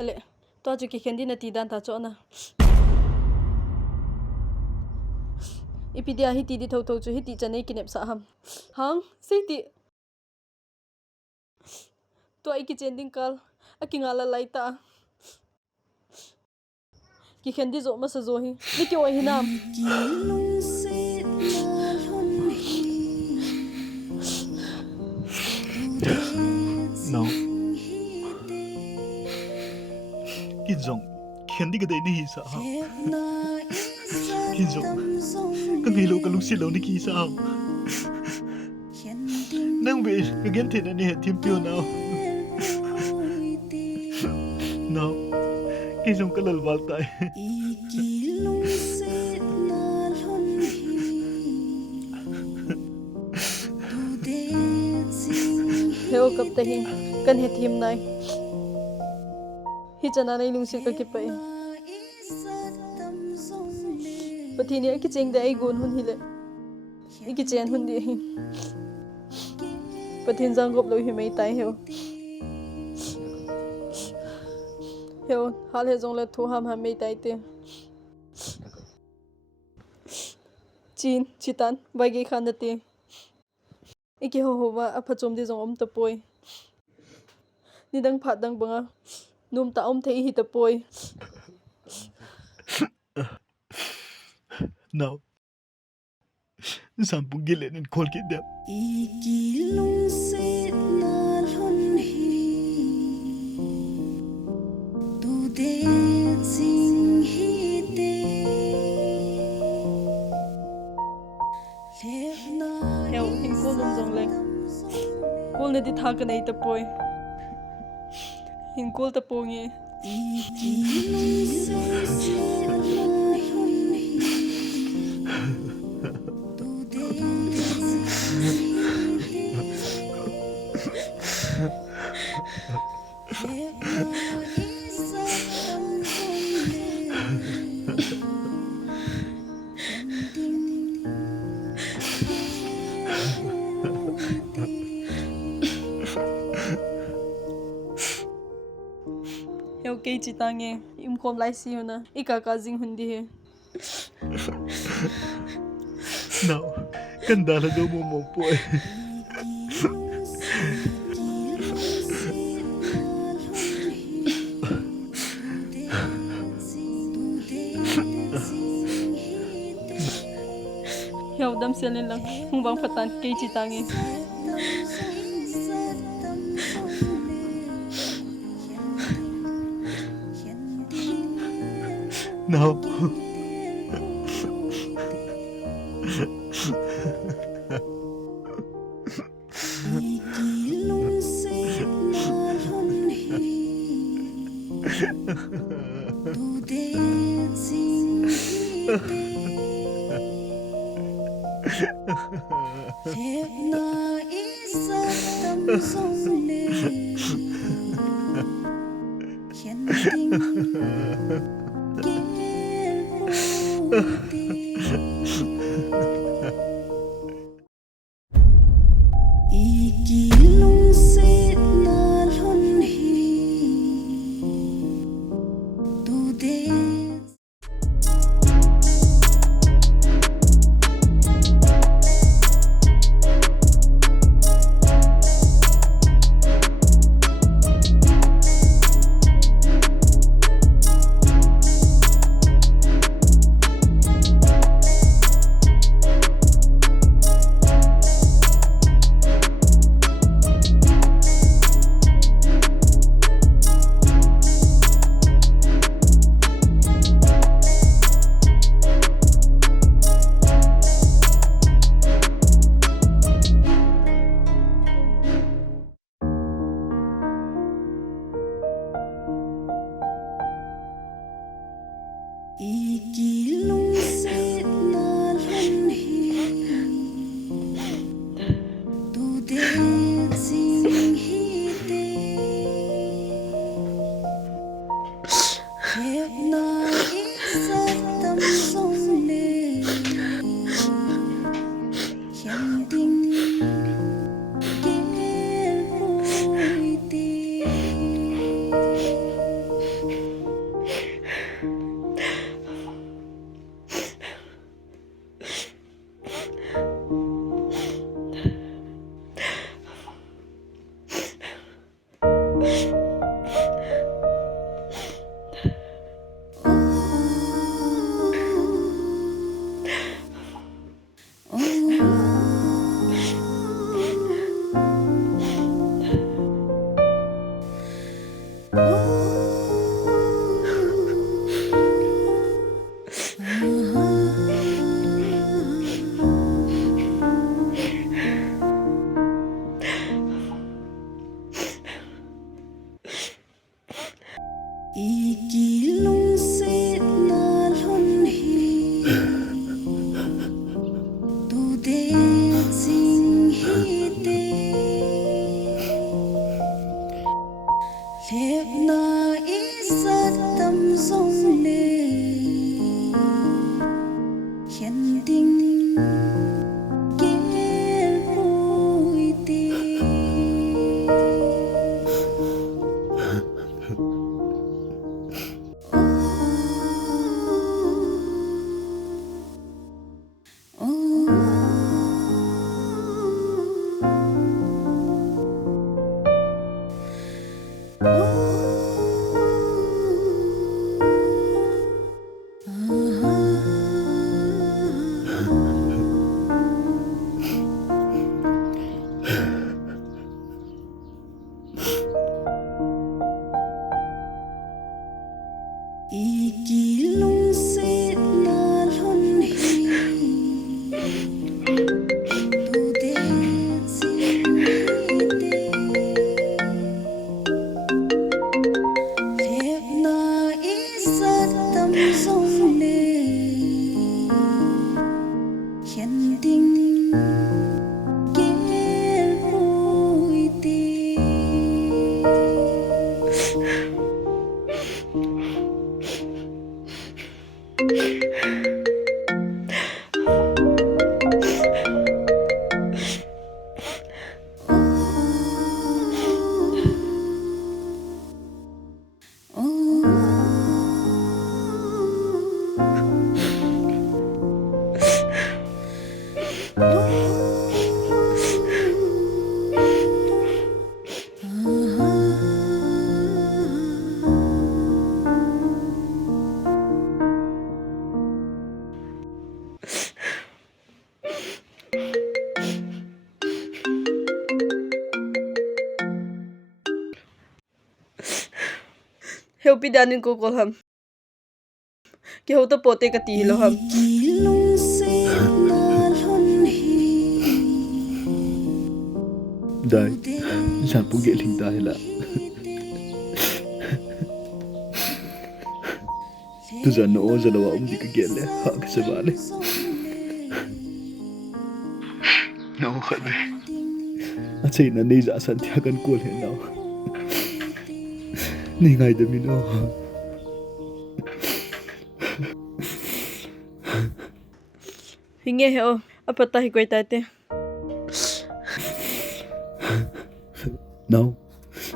Ale, to aja ki kendi na tidan ta chona. Ipidia hi ti di thau thau chu hi ti chanei kinep sa ham. Hang, sei ti. To ai ki chending kal, akingala laita. Ki kendi zo ma sa zo hi. Ni ki oi hinam. No. Kinjong, kendi ka day ni sa ha. Kinjong, kang hilo ka lung silaw ni kisa ha. Nang be, kagantin na ni timpyo now. No, kinjong kalalwal tayo. Heo kap tahi, kan het him nai. Hi chana nai lung sil ka ki pai. Patini ki cheng da ai gon hun hile. Iki chen hun di hi. Patin jang gop lo hi mai tai heo. Heo hal he jong le thu ham mai tai te. Chin chitan bai ge khan da te. Iki ho wa apha chom di jong om ta poi. Ni dang phat dang banga. Num ta om thei hi ta poi. No. Sampung gile nin kol ki dia. Heo hin ko lum jong le. Kol ne di tha ka nei ta poi. Hin kol ta po nge. Heo kei chi tange im kom lai si hona ika ka jing hundi he. No, kandala daw mo mo po eh. Heo dam selin lang hung bang patan kei chi tange. No. Ikilung se na lon hi tu de sing hi te lep na isat tam song le hian ding kel hui te Ikilung se na lon hi tu de sing hi te lep na isat tam song le hian ding kel hui te Help danin ko kolham. Ki ho to pote ka ti lo ham. Ikilung se na lon hi Dai, san pu ge ling dai la. Tu zan no za la wa di ka ge le ha ka se ba le. No khat be. A chei na nei za san thia kan ko le na. Ni ngai de mi no. Hinge he o apata hi koi tate. No.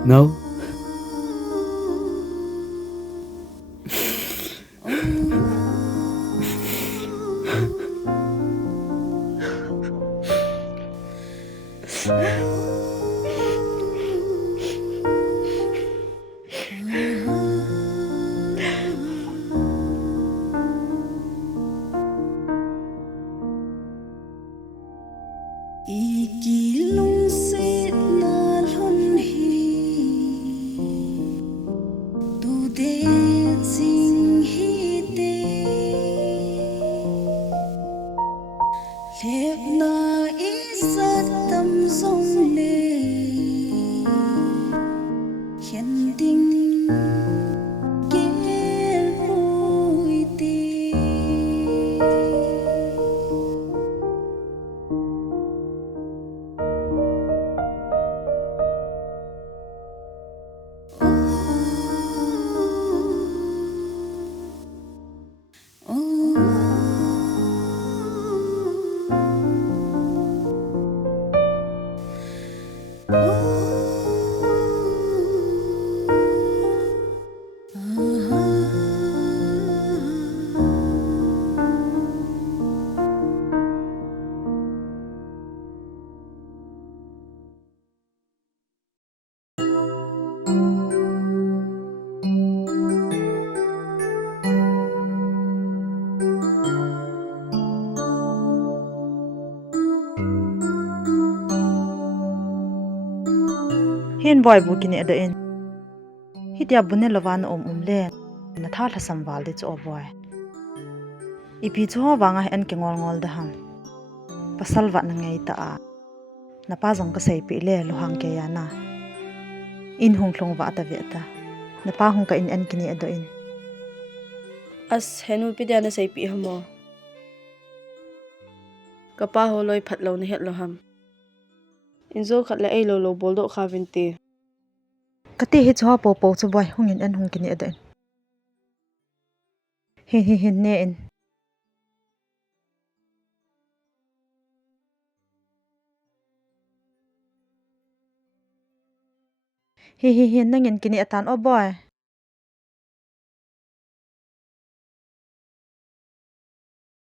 No. Ikilung se na lon hi tu de sing hi te lep na isat tam song le hian ding kel hui te Hian boy bukini ada in hitia bunne lawan le na tha tha samwal de cho boy ipi cho wanga en ke ngol da ham pasal wa na ngai ta a na pa jong ka sei pi le lo hang ke ya na in hung thlong wa ta ve ta na pa hong ka in an kini ado in. As henu pi dia na say pi hamo. Kapa ho loy phat lo na het lo ham. Inzo khat la ai lo bol do kha vinti. Kati hi chaw po po chu boy hong in an hong kini ado in. Hi ne in. Hi nang in kini atan o boy.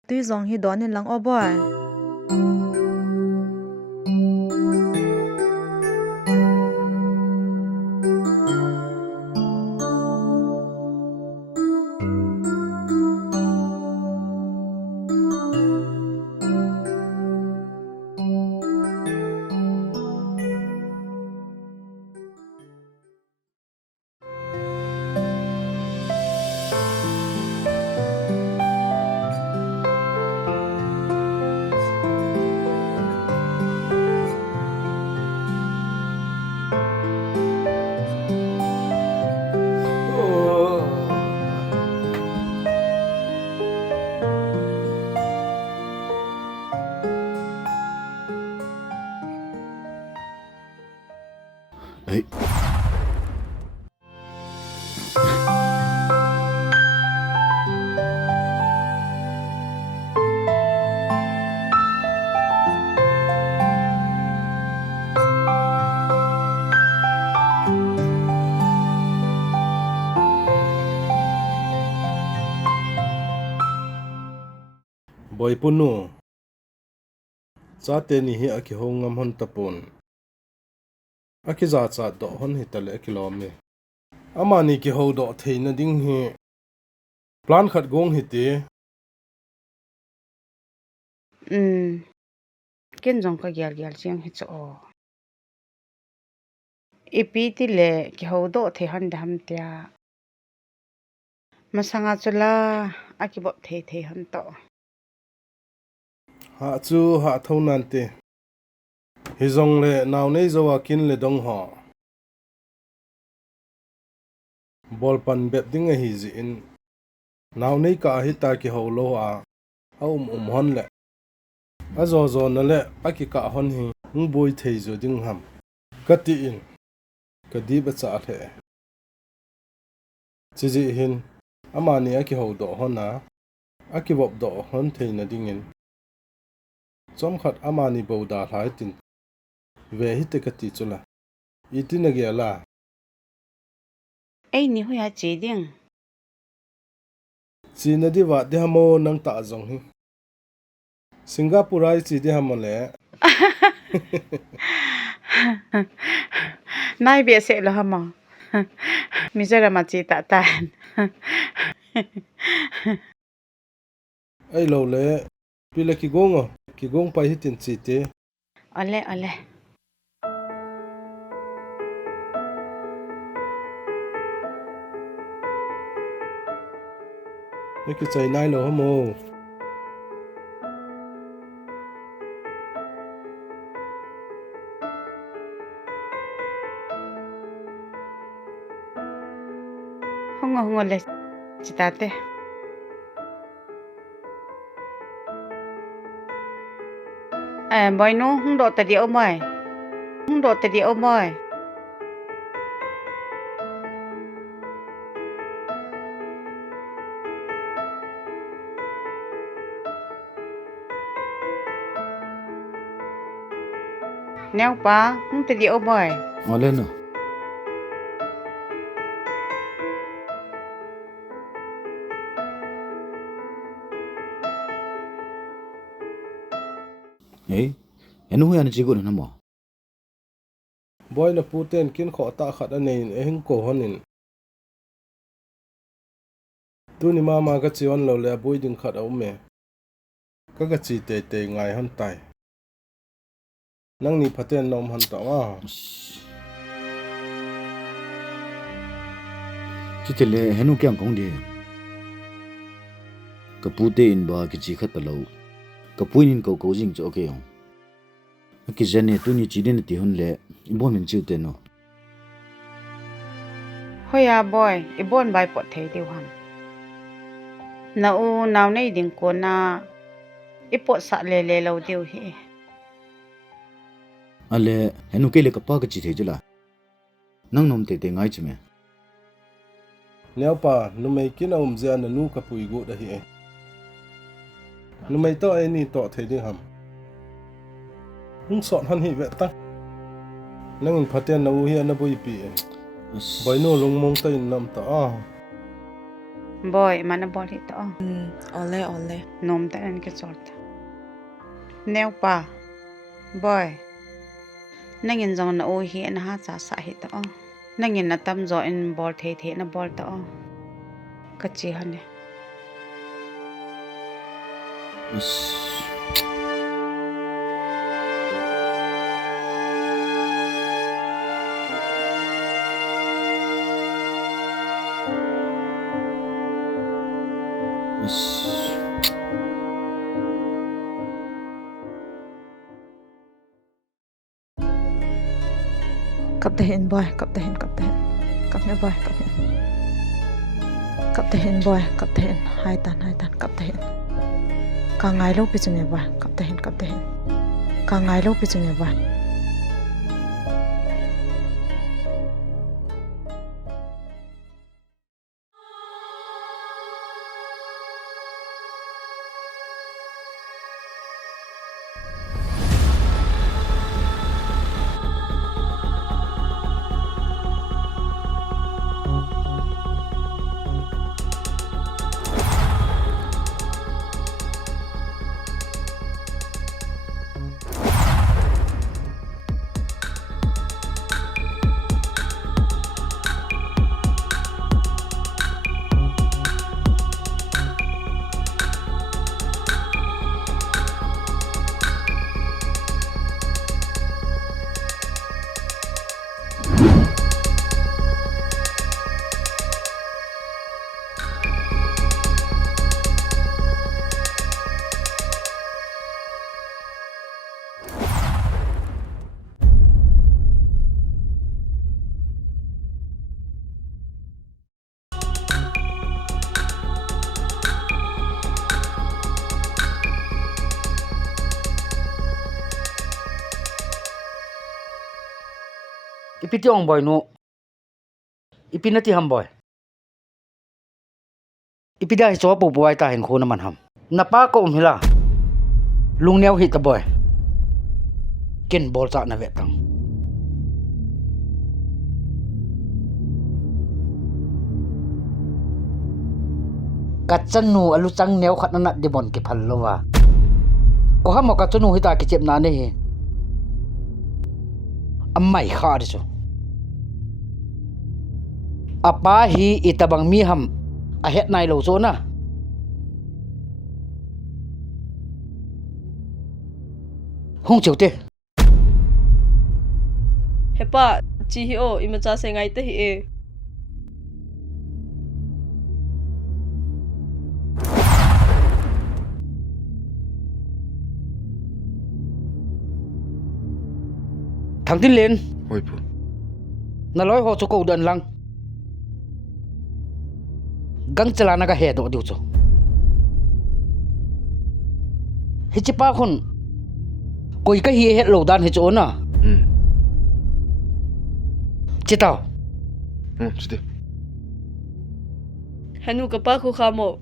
Tui zong hi don in lang o boy. Ấy. Boy punu. Sa te ni hi aki ho ngam hon tapon. Aki za cha do hon hi tale kilome. Ama ni ki ho do theina ding hi. Plan khat gong hi te. Ken jong ka gyal chiang hi cho. Ipi ti le ki ho do the han dam tia. Masanga chula aki bo the han to. Ha chu ha thau nan te. Hi zong le naw nei zo wa kin le dong ho. Bol pan bep ding hi zi in. Naw nei ka hi ta ki ho lo a. Hon le. A zo na le aki ka hon hi. Ng boy thei zo ding ham. Kati in. Kadi ba cha the. Chizi hin. Ama ni aki ho do hon na. Aki bob do hon thei na ding in. Chom khat ama ni bo da lai tin. Ve hi te kati chula. Itin na gya la. Ai ni hu ya che ding. Chi na di wa de hamo nang ta zong hi. Singapore ai chi di hamo le. Nai be se lo hama. Mizoram chi ta tan. Ai lo le. Pila ki gong pa hi tin chi te. Ole. Ai ki chai nai lo hamo. Hongo le chitate. Boy no hung do ta di o mai. Neo pa hung ta di o mai. Ole no. Ấy, em nuôi anh chỉ có nó mỏ. Boy na puten kin kho ta khat anein e hing ko honin. Tu ni mama ka chion lo le boy ding khat au me. Ka chi te ngai han tai. Nang ni phaten nom han ta wa. Chỉ thế là em nuôi cái con đi. Cái bút in ba cái chỉ khát lâu. Cái bút in câu dinh cho ok không? Cái dân này tu ni chỉ đến thì hơn lệ, bố mình chịu tiền nó. Hoya boy, ibon bai pot thei diu ham. Na u naw nei ding ko na ipot sa le lo diu hi. Ale henu ke le kapa ka chi the jula. Nang nom te ngai chme. Neo pa numei kina zia na nu ka pui go da hi e. Numei to ai ni to the ding ham. Hung sot han hi ve ta. Nang phaten na u hi na bui pi e. Bai no lung mong tai nam ta a. Boy, mana bol hi to. Ole. Nom ta en ke chort. Neo pa. Boy. Nangin zong na u hi na ha cha sa hi to. Nangin na tam zo in bol the na bol to. Ka chi hane. Cặp thể hiện boy, cặp thể hiện boy, cặp thể hiện boy, cặp thể hiện hai tan, cặp thể hiện càng ngày lâu bị chung nghe boy, cặp thể hiện càng ngày lâu bị chung nghe boy. Ipiti ong boy no. Ipinati ham boy. Ipida hi cho pu boy ta hen kho na man ham. Napa ko hila. Lung neo hi ta boy. Ken bol cha na ve tang. Kachanu alu chang neo khat na de bon ke phal lo wa. Ko ha mo kachanu hi ta ke chep na ne hi. Amai kha de so. Apa hi itabang mi ham a het nai lo zo na. Hong chiu te. Hepa chi hi o imacha se ngai te hi e. Thằng tin lên. Oi pu. Na loi ho cho ko dan lang. Gang chala na ka he do diu cho. Hi chi pa khon. Koi ka hi het lo dan hi cho na. Chi tao. Chite. Hanu kapa khu khamo.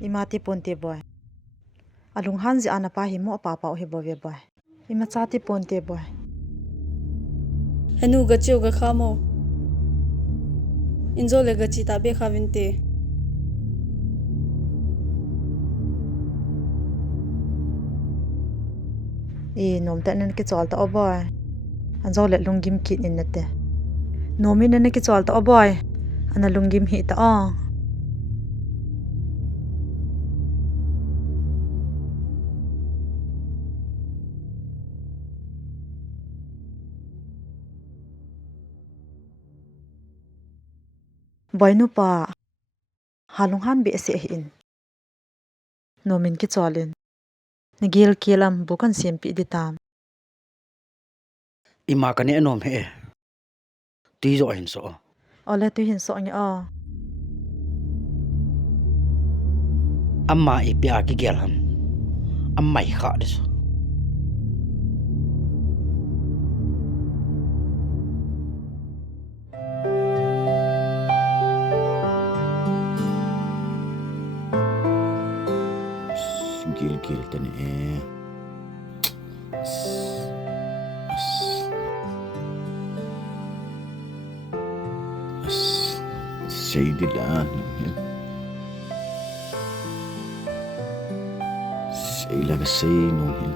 Imati ponte boy. Alung hanzi anapa hi mo pa hi bove boy. Ima chati ponte boy. Hanu ga chiu ga khamo. Inzo le ga chi ta be khavinte. E nom ta nan ki chol ta boy. Anzo le lungim kit in nate. Nomi nan ki chol ta boy. Ana lungim hi ta a. Boy nu pa halung han be se hin. Nomin ki cholin. Nigil kilam bukan sempi ditam. Ima ka ne anom he. tí rồi hình sọ Ole tu hin so nya amma ipia ki gel ham amma kha dis Gil tani say di la say la ka say no hin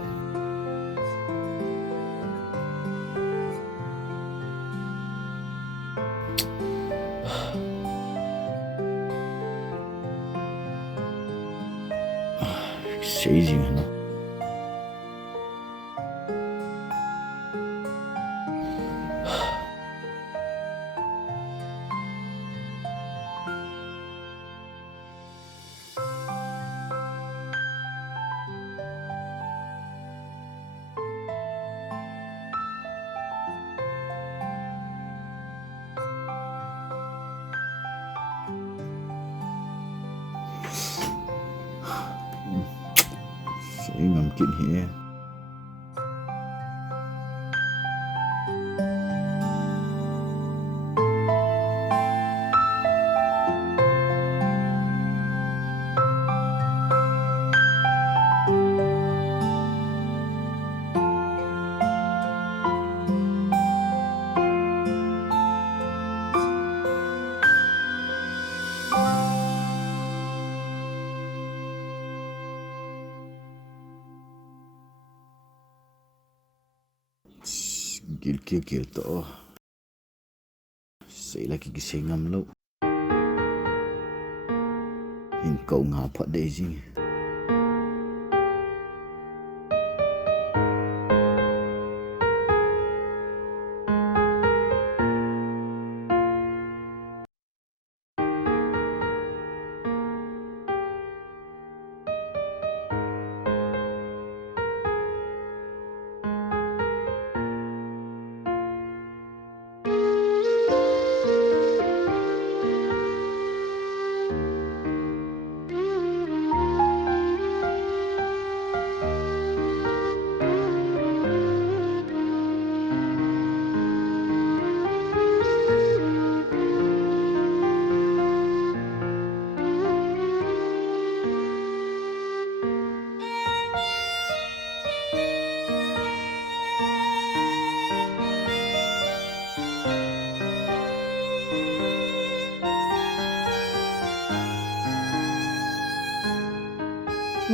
say gì hả say ngam kin hi gil to say la ki say ngam lo hin câu nga phat de jing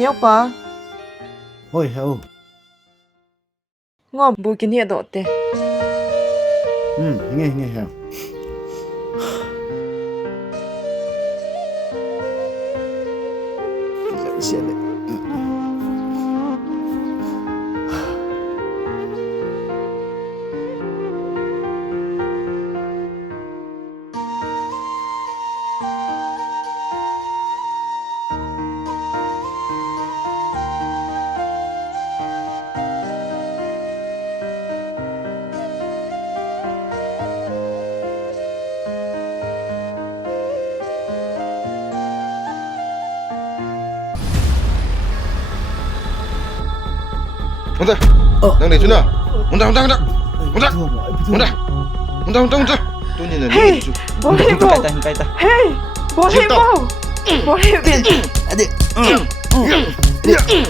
Nhóc pa, oi heo ngom bu kini ado te. nghe heo sẽ đấy 혼자 낭내 주나 혼자 돈이는 Hey, boleh mo? Hey, boleh mo? Boleh bin? adik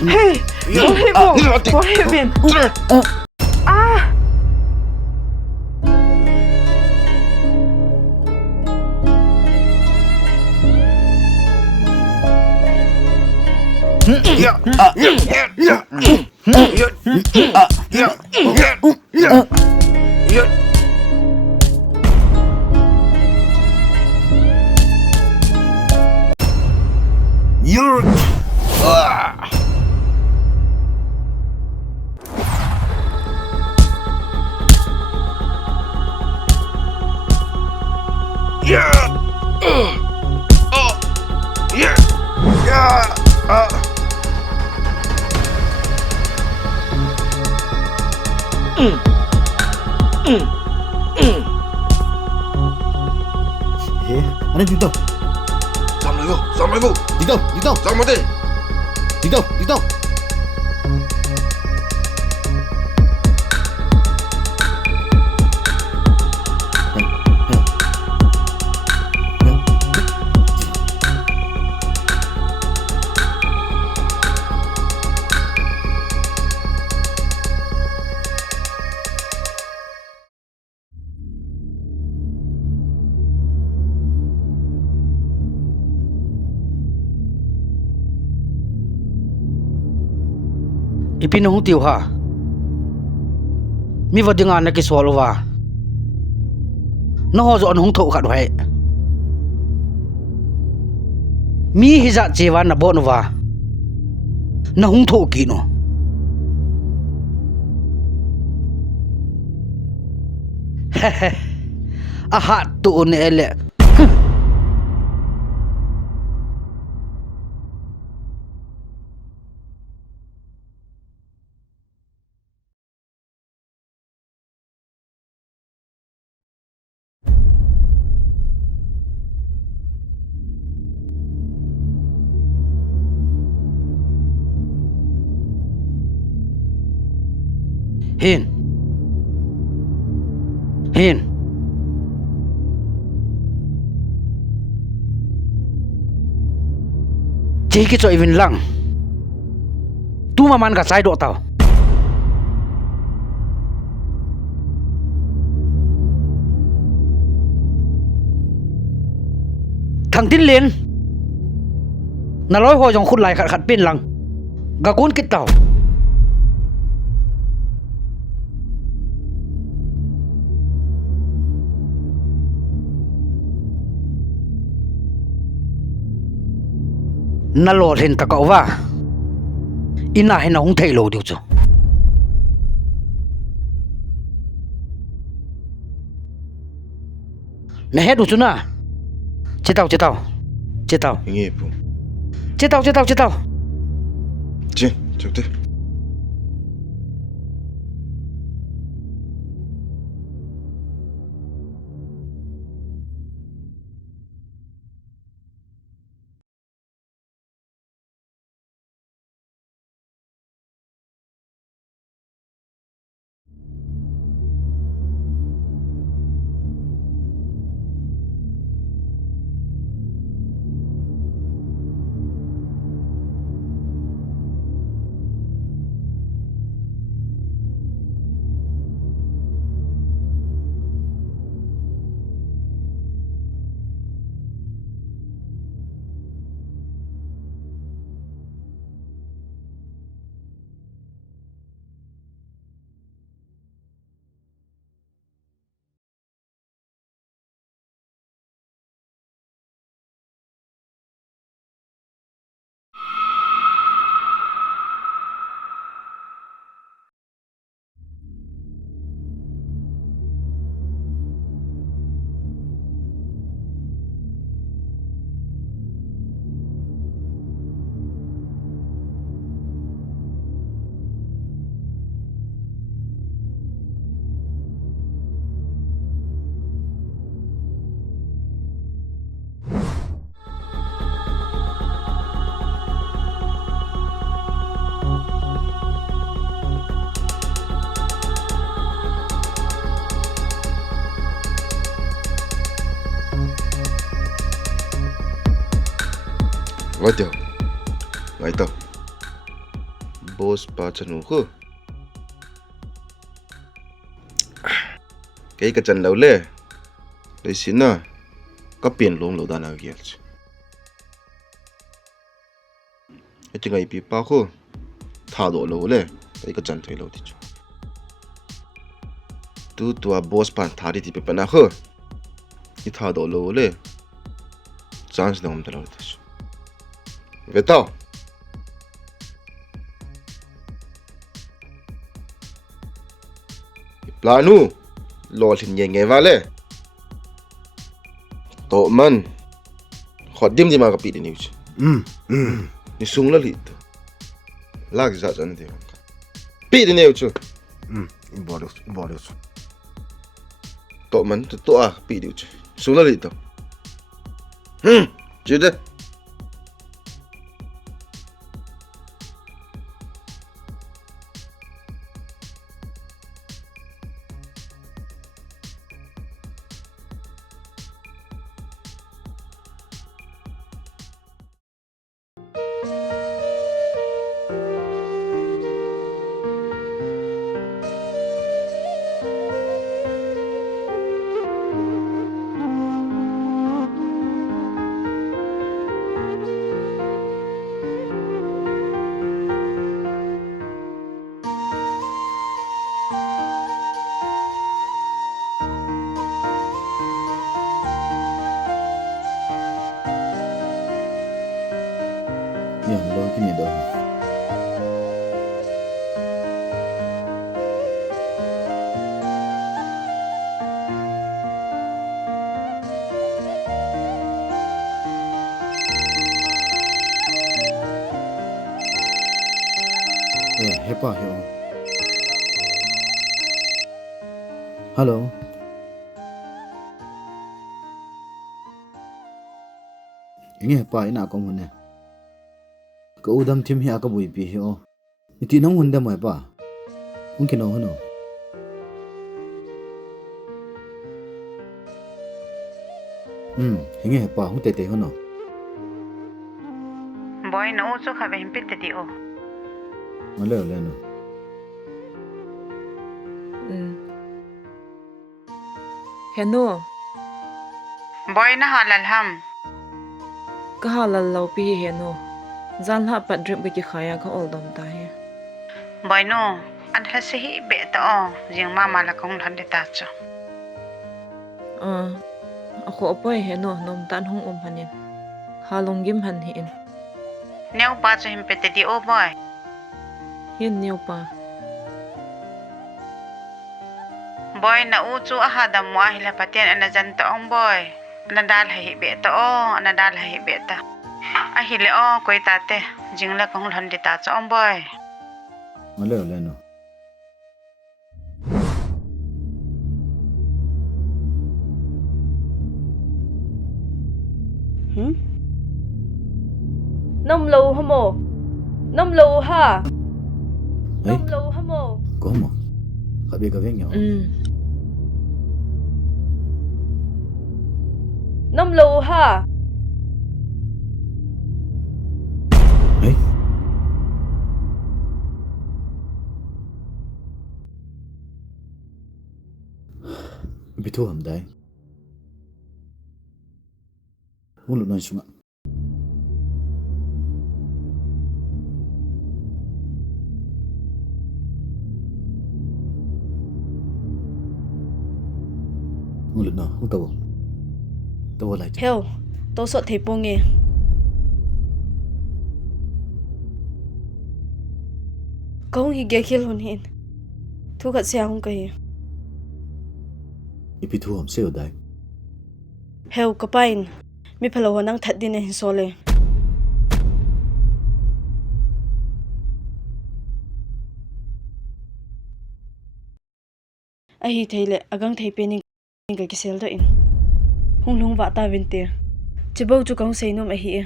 Hey, boleh mo? Boleh bin? Ah. you're anh đi đâu Dám lấy vô đi đâu Dám vào đây đi đâu Ipin hong tiu ha. Mi vật dingan na ki swalo wa. No ho zo an hong tho khat hai. Mi hi za chewa na bon wa. Na hong tho ki no. Aha tu ne ele. Hin Chỉ cái chỗ vinh lăng tu mà man cả sai độ tao thằng tin liền na lối hồi dòng khôn lại khát khát bên lăng gà cuốn cái tàu na lo hin ta cậu va ina hin không thấy lo điều cho nè hết đủ chú na chết tao Nghe bố chết tao Chứ chụp đi Ngay tao Boss pa chân khu cái chân lâu lệ đấy xin à có biển lông lâu đàn nào kia cái chân này bị bao khu thả độ lâu lệ cái chân thấy lâu thì tu tua boss pan thả đi thì bị bắn à khu cái thả độ lâu lệ chance nào không lâu thì về tao Planu lo thìn nhẹ nghe vale to man khó dim gì mà gặp bị đến news ni sung la lit lag za chân thì bị đến news to man to bị news sung la lit Chứ đấy. Yang lo kini dah. Hepa heo. Halo. Ini hepa ina kong hune. Ka udam tim hi aka bui pi heo. Iti nong hunda mai pa. Mungkin no hono. Hinge hepa hu tete hono. Boy na uso ka be himpit ti o. Ole ole no. Heno Boy na halal ham. ka halal lo pi heno zan ha pat drip ki khaya ka ol dom ta he Boy no an la se hi be ta o jing ma la kong than de ta cho. a kho poi heno nom tan hong hanin halong gim han hi in Neu pa cho himpit ti o boy. hin neu pa Boy na uchu a ha dam wa hila patien ana jan ta ong boy. Ana dal hi be ta o ana dal hi be ta. A hi le o koi ta te jing la kong than de ta cho ong boy. Ole ole no. Nom lâu hamo. Nom lâu ha. Ấy, Nom lâu hamo. có mà. Ka be ka veng yo. Nom lâu ha. Ấy. Bitu ham dai. Ulu non sunga. Ulu no, hu tawo. Tawo lai. Heo. Tao sợ thấy po nghe. Câu hi ghé khil hôn hin. Thu gặt xe không kì. Bitu ham seo dai. Heo kapain. Mi phalo ho nang that din hin sole. A hi theile agang thei pe ning ka kisel do in. Hung lung wa ta vinte. Chibau chu kong sei nom a hi.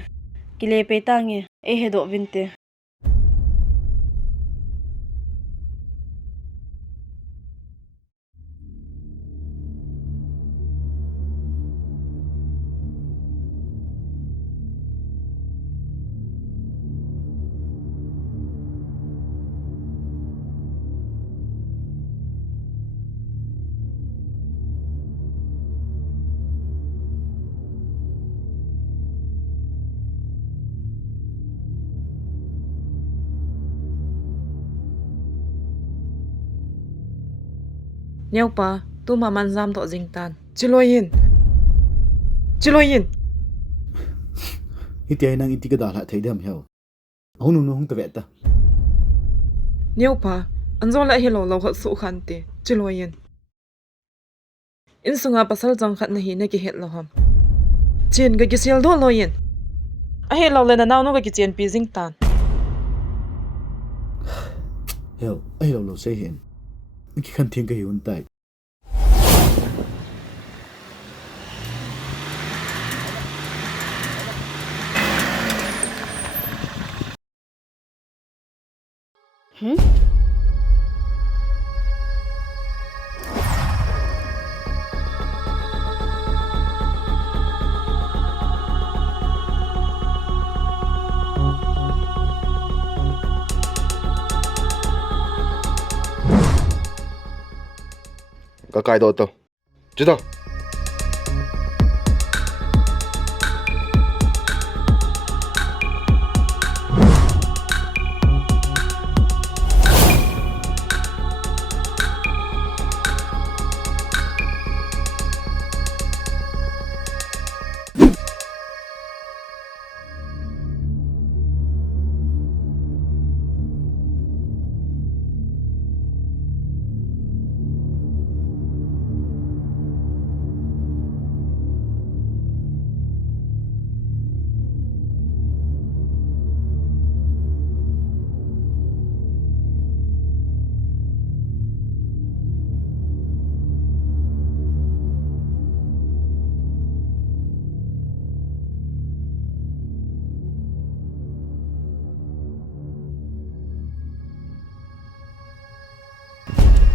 Kile pe ta nge e he do vinte. neu pa tu ma man zam to jing tan chiloyin Iti ay nang iti ka dala thai dam heo. Au nu nu hong ta vet ta. neu pa anzo la hi lo lo khat su khan te chiloyin in sunga pasal jang khat na hi na ki het lo ham chen ga ki sel do lo yin a he lo le na naw no ga ki chen pi jing tan Heo, ai lo lo sei hen. Ki khan thing ka hi un tai. 가까이 뒀다. 주다.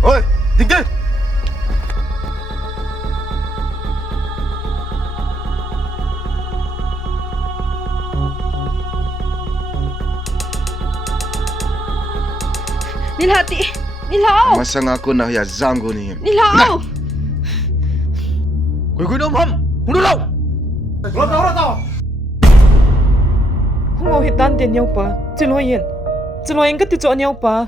어이, 딩들! Nilhati! Nilhaw! Masang ako na hiya zango ni. Nilhaw! Kuy nom ham! Hunulaw! Không ngồi hiện tan tiền nhau pa. Chỉ lo yên. Chỉ lo yên cái tiền cho nhau pa.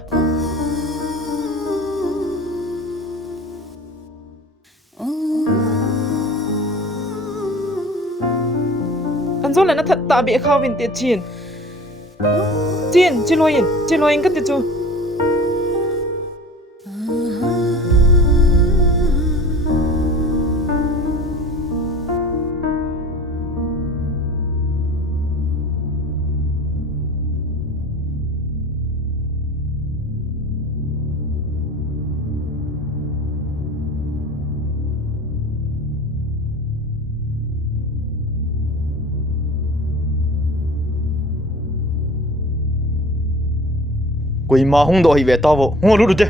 Anh dỗ là nó thật tạ bị khao viên tiền chiên. Chiên, chỉ lo yên cái tiền cho. Quỳ mà không đội về tao vô, không có được chứ.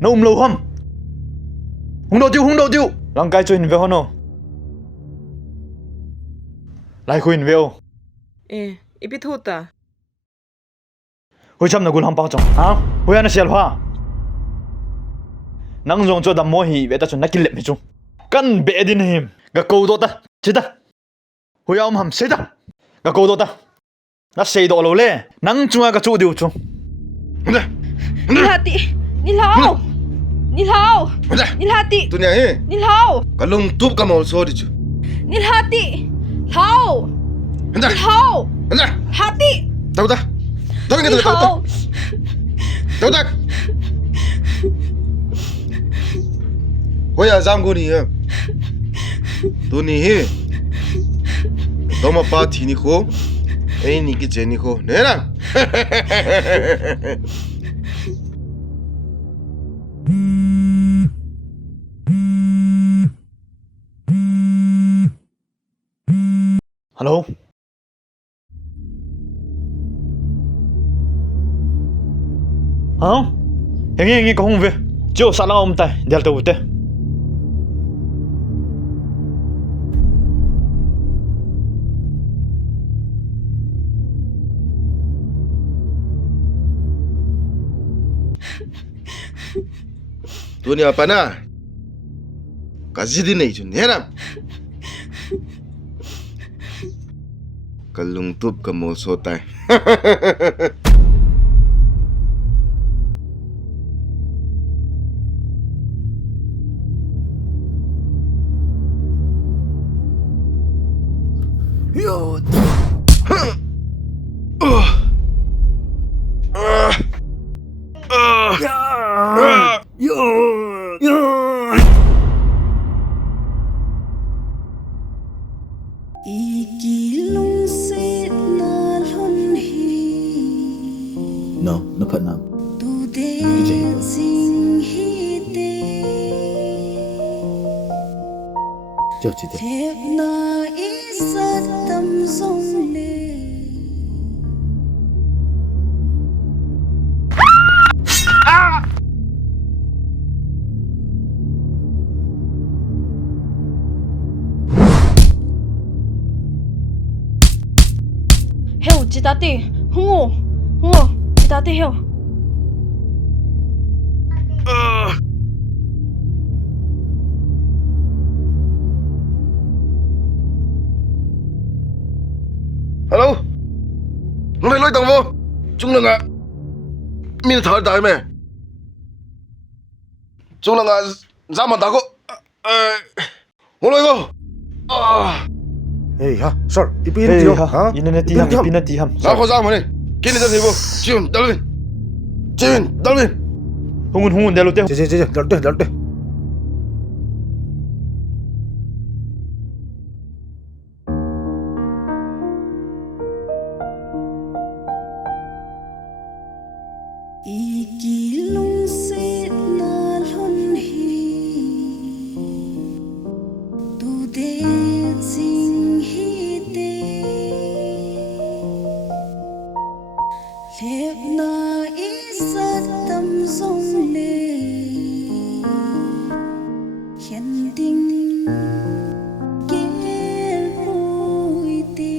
Nó lâu không? Không đầu tiêu. Lăng cái chuyện về hả nó? Lại khuyên về ô. Ê, ít biết thốt à? Hồi chăm nó cũng không bao trong, hả? Hồi anh sẽ hoa. Nắng dùng cho đam mô hi về ta chuẩn nãy kinh lệ mình chung. Căn bể đi nè, cái câu đó ta, chết ta. Hồi ông hầm chết ta. Cái câu đó ta, nó xây đồ lâu lệ, nắng chung cái chỗ điều chung. Nilhati! Nilhaw! Nilhaw! Nilhati! Tu niya hi. Nilhaw! Kalung tup ka mo sorry chu. Nilhati! Haw! Handa. Nilhaw! Handa. Hati! Tahu ta. Tahu nggak tahu. Nilhaw! Tahu tak? Hoya zango ni ya. Tu ni hi. Toma pa thini ko. Ei ni ki jeni ko. Ne na. Hello. Hả? Nghe có không về. Chưa sao ông tay, đeo tàu te. Tu ni apa na? Kasih di nei chu ne na. Kalung tup ka mo so tai. Ikilung sit na lon hi No, nó phận nào. tu de sing hi te Chờ chị thế. thep na isat tam song le Chitati, hungo, chitati heo. Hello. Nó phải lối tầng vô. Chúng là ngạ. Mình thở đại mẹ. Chúng là ngạ ra mặt ta có. Ngồi lối go. Hey ha, sir, ipin Hey tiyo, ha, ipina ti ham. Ra khỏi ra mà đi. Kia này ra thế vô. Chim, đal lên. Chim, đal lên. Hungun dalo te. Je, dalte. Iki lung sit na lon hi tu de sing hi te lep na isat tam song le hian ding kel hui te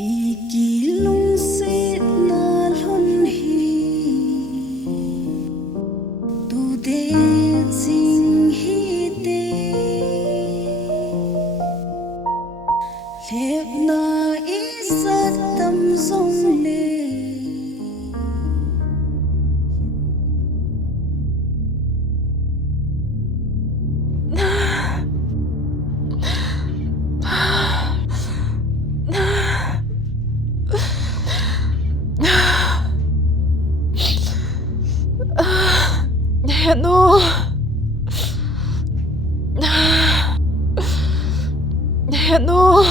Iki lung sit na lon hi tu de sing hi te lep na isat tam song le Heno. Heno.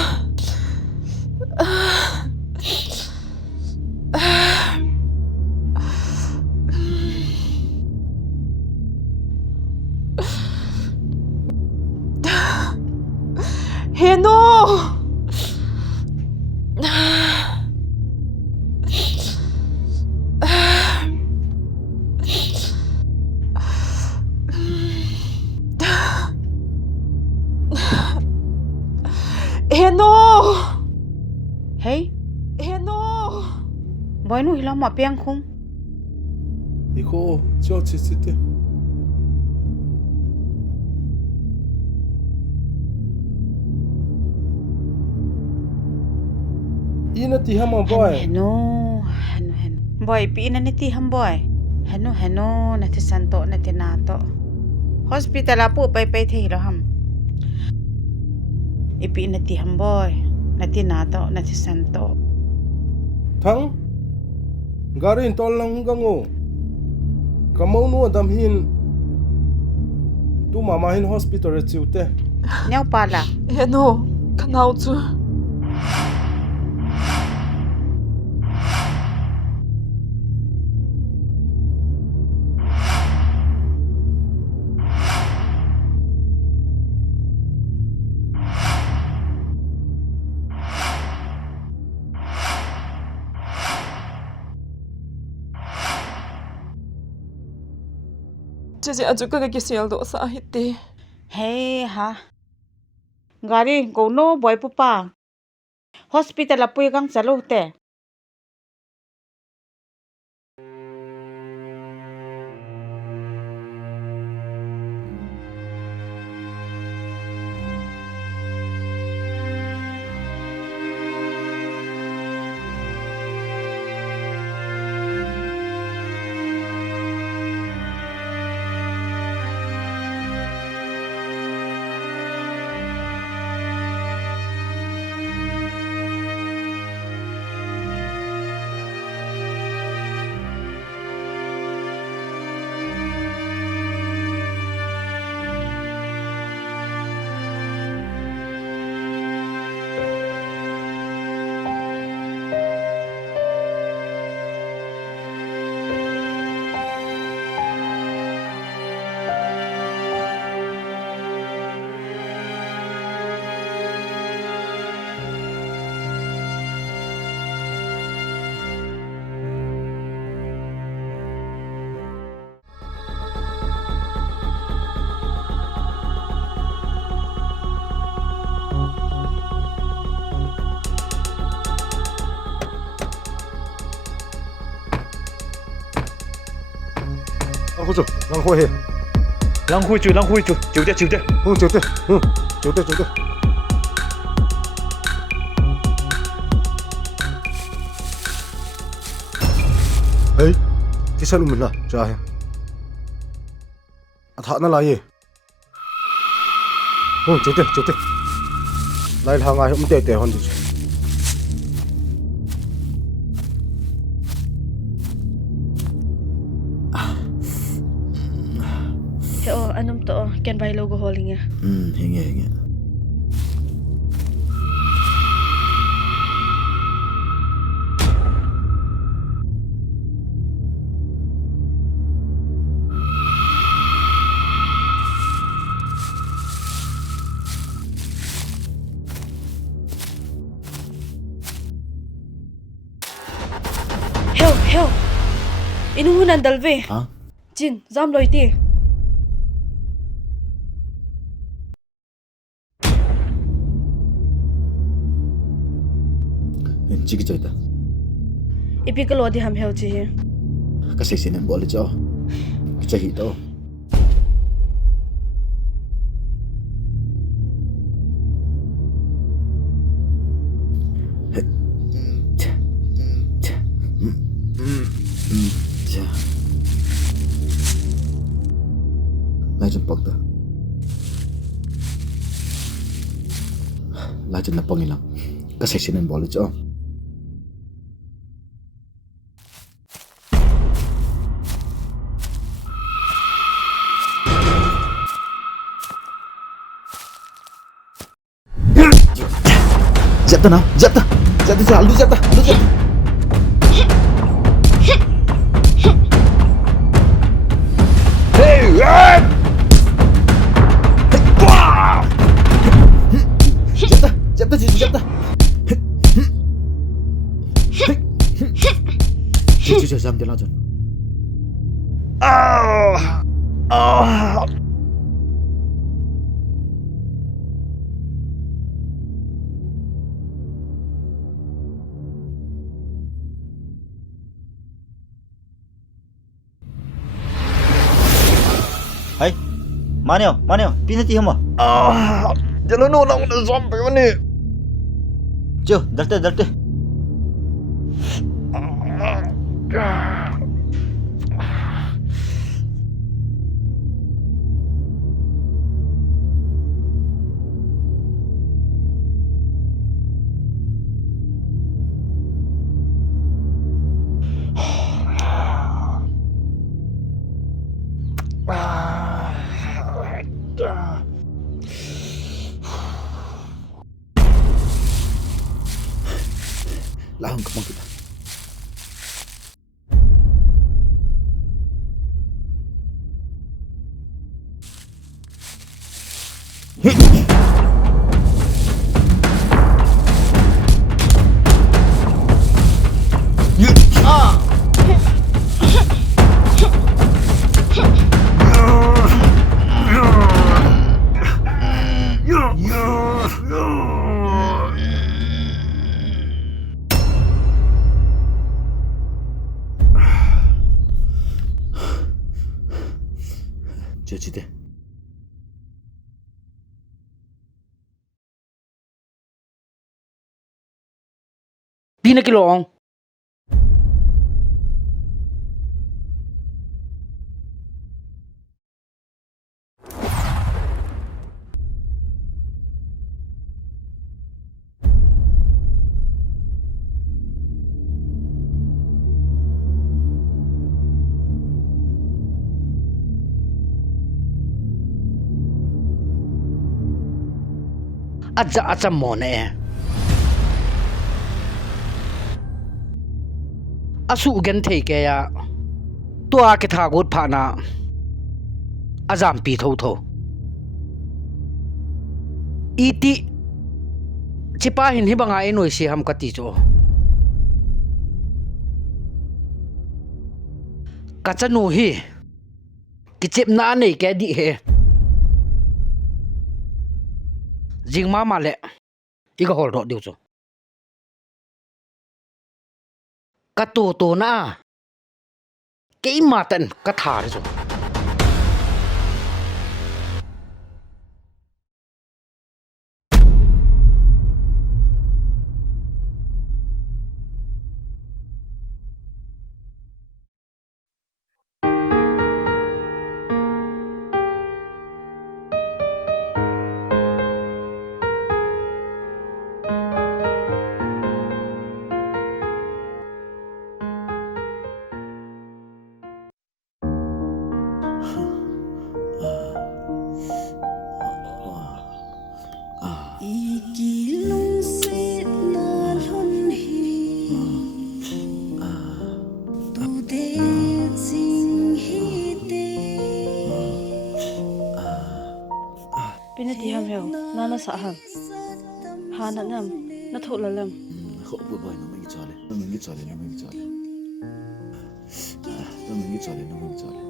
Heno. Heno. Hey, Heno. boy nu hilang ma piang khung. Iko, cho te. Ina ti hama boy. Heno. Boy pi na ni ti ham boy. Heno na ti santo na ti nato. Hospital apu pai the lo ham. Ipi na ti ham boy. Na ti nato na ti santo. Thang, garin tol lang gango. Kamau nu adam hin. Tu mama hin hospital re chiute. Nyau pala. Heno. Kanau chu. Jadi aju ka kisial do sa hiti. Hey ha. Gari go no boy pupa. Hospital apu gang chalo te. chu lang khoi he Lăng khui chú, chịu thế. chịu thế chịu thế ấy cái sao mình à trời thọ nó là gì chịu thế lại hàng ngày không tệ hơn gì Heo anam to ken vai logo holinga. Hinge. Heo. Inu hunan dalve. Hả? Jin zam loi ti. Chỉ cái chơi ta. Ipi ka lo di ham heo chi. Cái xe xin em bỏ lại cho. Cái chơi hít đâu. Lại chân bọc ta. Lại chân là bọc lắm. Cái xe xin em bỏ lại cho. Dẹp ta nào, dẹp ta ra, lui dẹp ta. Dẹp ta, dẹp ta. Chưa, dám tiền nào rồi. Hey, mana? Pinati hama. Jalan orang dah sampai mana? Jom, dalte. Lahong kapag kita. Jadi deh. Pina kilong. Aja mone. Asu gen thei ke ya. Tua ke thagut phana. Azam pi tho. Iti chipa hin hi banga e noi si ham kati cho. Kachanu hi. Kichip na nei ke di he. Jing ma le iga hol ro diu cho ka tu na ke ma tan ka tha ri cho Iki lung se na lun hi tu de sing hi te Pinati ham heo, nana sa ham. Hana nam, na thot la lam. Khổ bữa bơi nó mình cho lên, nó mình cho lên, nó mình cho lên, nó mình cho lên, nó mình cho lên.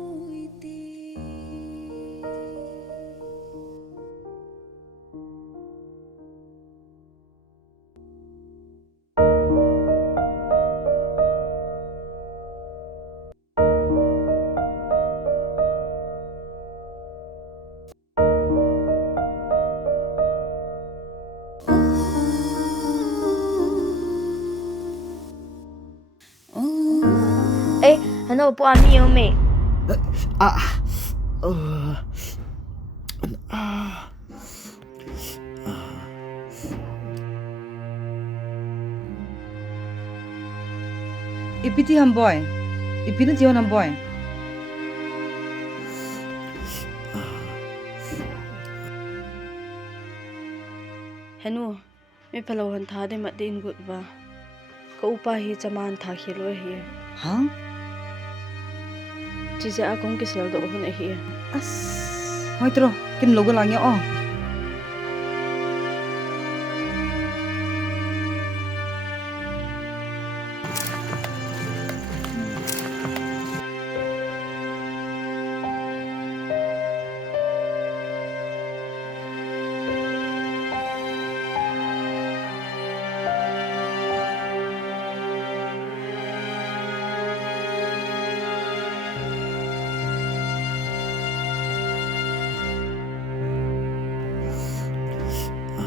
Ê, hắn đâu bỏ mi không mẹ? Ipiti ham boy. Ipina tiyo nam boy. Hanu, me palo han tha de mat din gut ba. Ka upa hi chaman tha khelo hi. Ha? Chi ja akong kisel do hun hi. As. Hoi tro, kin logo lang yo.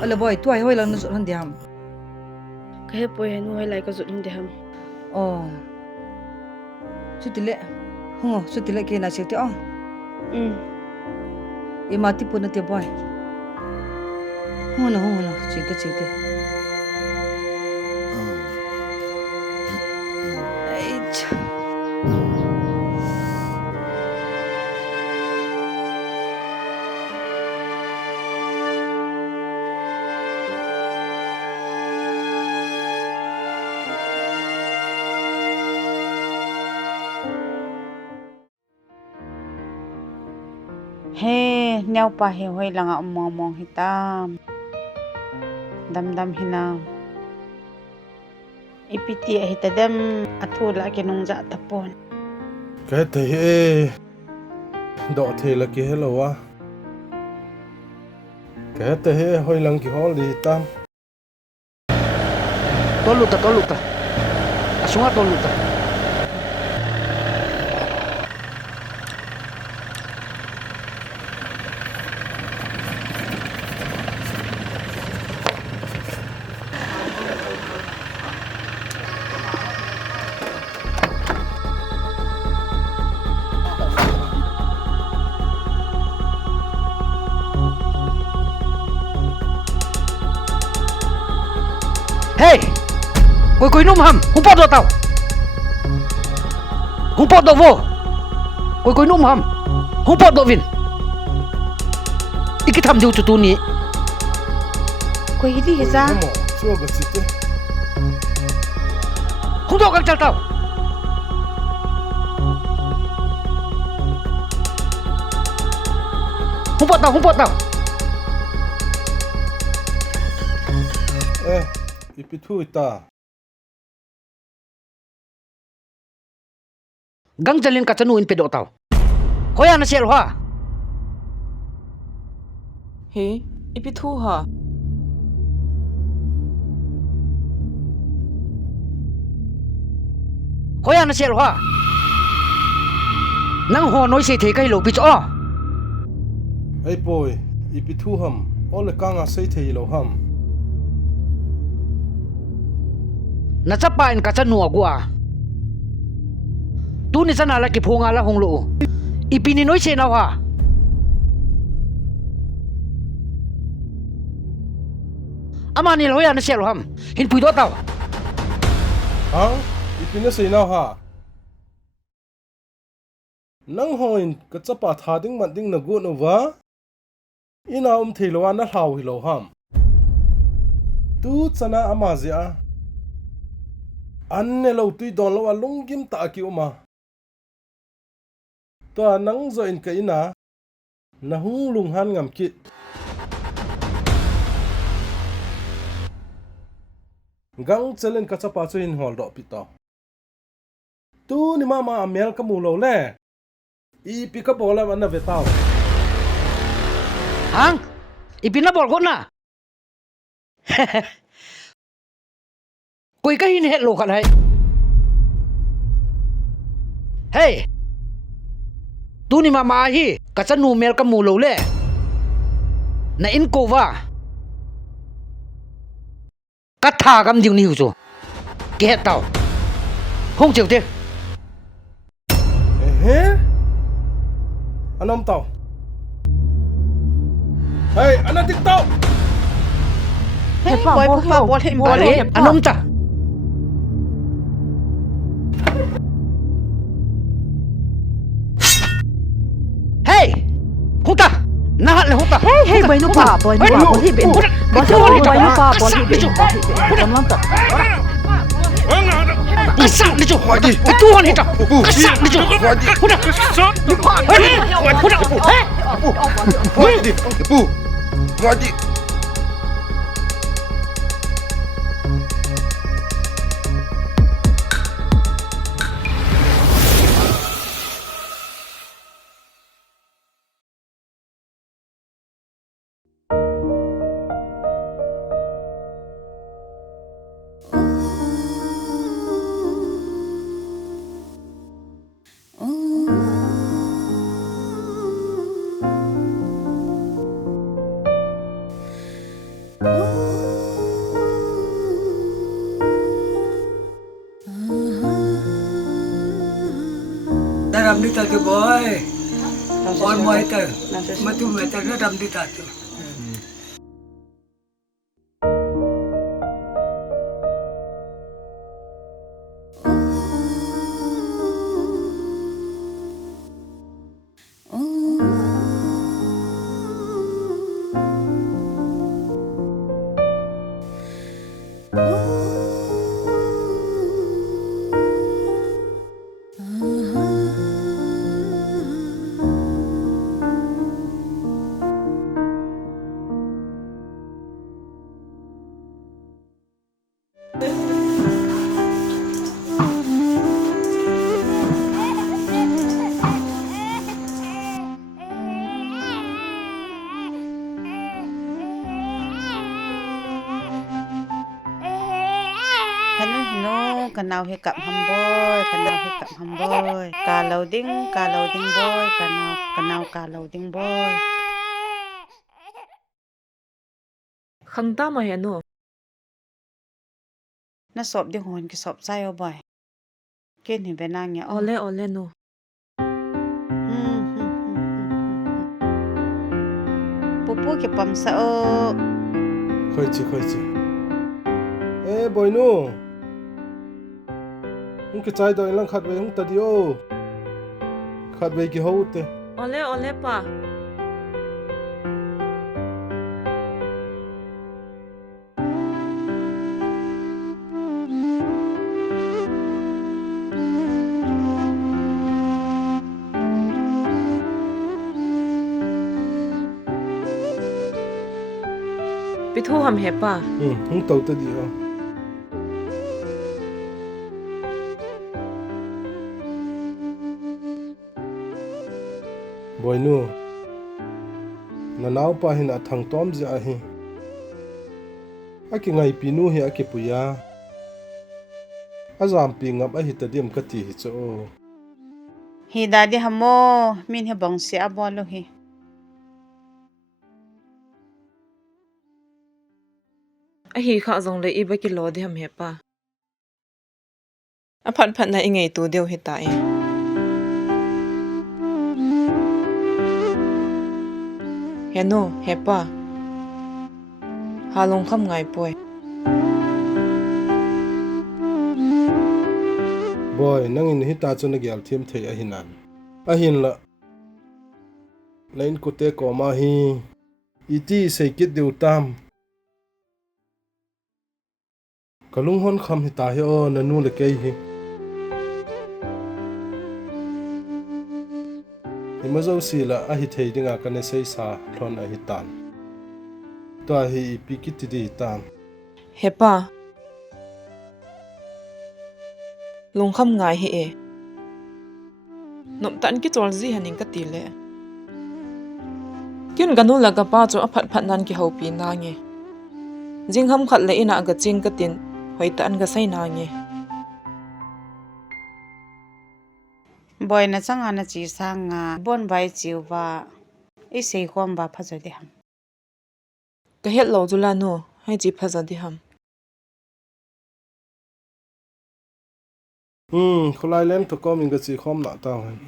Ala boy, tu ai hoi lang na zut han diam. Ka he boy hanu hoi lai ka zut han diam. Oh. Sutile. Hungo, sutile ke na sikte oh. E mati puna te boy. Hungo na, sikte. Ait. He, neo pa he hoi langa mong hitam. Dam hinam. Ipiti hitadam athula kinung ja tapon. Cái thế đọ thế là cái hello à. Cái thế hơi lăng cái hol đi tam. Toluta. Asunga toluta. Hey! Koy num ham, humpot do tao. Humpot do vô. Koy num ham, humpot do vin. Ikit ham diu tu ni. Koy di he za. Chưa có gì thế. Hum do kang chal tao. Humpot tao. Ipitu ta. Gang jalin ka chanu in pedo tao. Hoya na sel hoa. He, ipi thu ha. Hoya na sel hoa. Nang ho noi se the kai lo bi cho. Hey boy, ipitu ham. Ole kanga say the lo ham. Na chapa in ka chanu agwa. Tu ni sana la ki phonga la honglo. Ipini noi se na wa. Amani lo ya na sel ham. Hin pui do tao. Ha? Ipina say na ha. Nang hoin ka chapa thading manding na gu no wa. Ina thilo na hlaw hi lo ham. tu chana ama zia an ne lo tui don lo lungkim ta ki uma to nang zo in kai na hung lung han ngam ki gang chelen ka chapa chu in hol do pi to tu ni mama amel ka mu lo le I pi ka bola man na ve tao hang ipina bol ko na koi ka hin het lo kan hai hey tu ni mama hi ka chanu mel ka mu lo le na in ko wa ka tha gam ding ni hu chu ke het tao hong chiu te he anom tao hey ana tik tao Hey, boy, bol him, bol him. anom ta hey huta na hat le huta hey boy no pa bol hi ben bol no pa bol hi ben tamam ta cái sạc đi chú hỏi đi cái tu hòn hết rồi cái sạc đi chú hỏi đi hút hỏi đi Dalam dita tu boy, on boy tu, matu mata dalam dita tu. Kanau he kap ham boy, kanau he kap ham boy. Kalau ding boy, kanau kalau ding boy. Khang ta ma he no. Na sop ding hon ki sop sai o boy. Ken hi benang ya. Ole no. Pupu ki pam sa o. khoi chi e boy nu hung ke chai do lang khat ve hung ta dio khat ve ki ho te Ole pa. Pi thu ham he pa. hung tau ta dio boy nu na nau pa hin a thang tom ja hi aki ngai pi nu hi aki puya azam pi ngap a hi ta dim ka ti hi cho Hi dadi hamo min he bong si abolo hi. A hi kha zong le i ba ki lo de ham he pa. A phat na i ngai tu deu he ta e. He no he pa. Ha long kham ngai poi. boy nangin hi ta chuna gyal thim thei a hinan a hin la lain ko te ko ma hi iti sei kit deu tam kalung hon kham hi ta hi o nanu le kei hi imazo sila a hi thei dinga kan sei sa hlon a hi tan to hi pikiti di tan Hepa. Lung kham ngai hi e. Nom tan ki tol zi hanin ka ti le. Kin ganu la ka pa chu a phat phat nan ki ho pi na nge. Jing ham khat le ina ga ching ka tin hoi ta an ga sai na nge. Boy na changa na chi sang nga bon bai chiu ba e sei khom ba phajo de ham. Ka het lo zu la no hai chi phaza di ham. khulai lem to kom inga chi khom na ta hen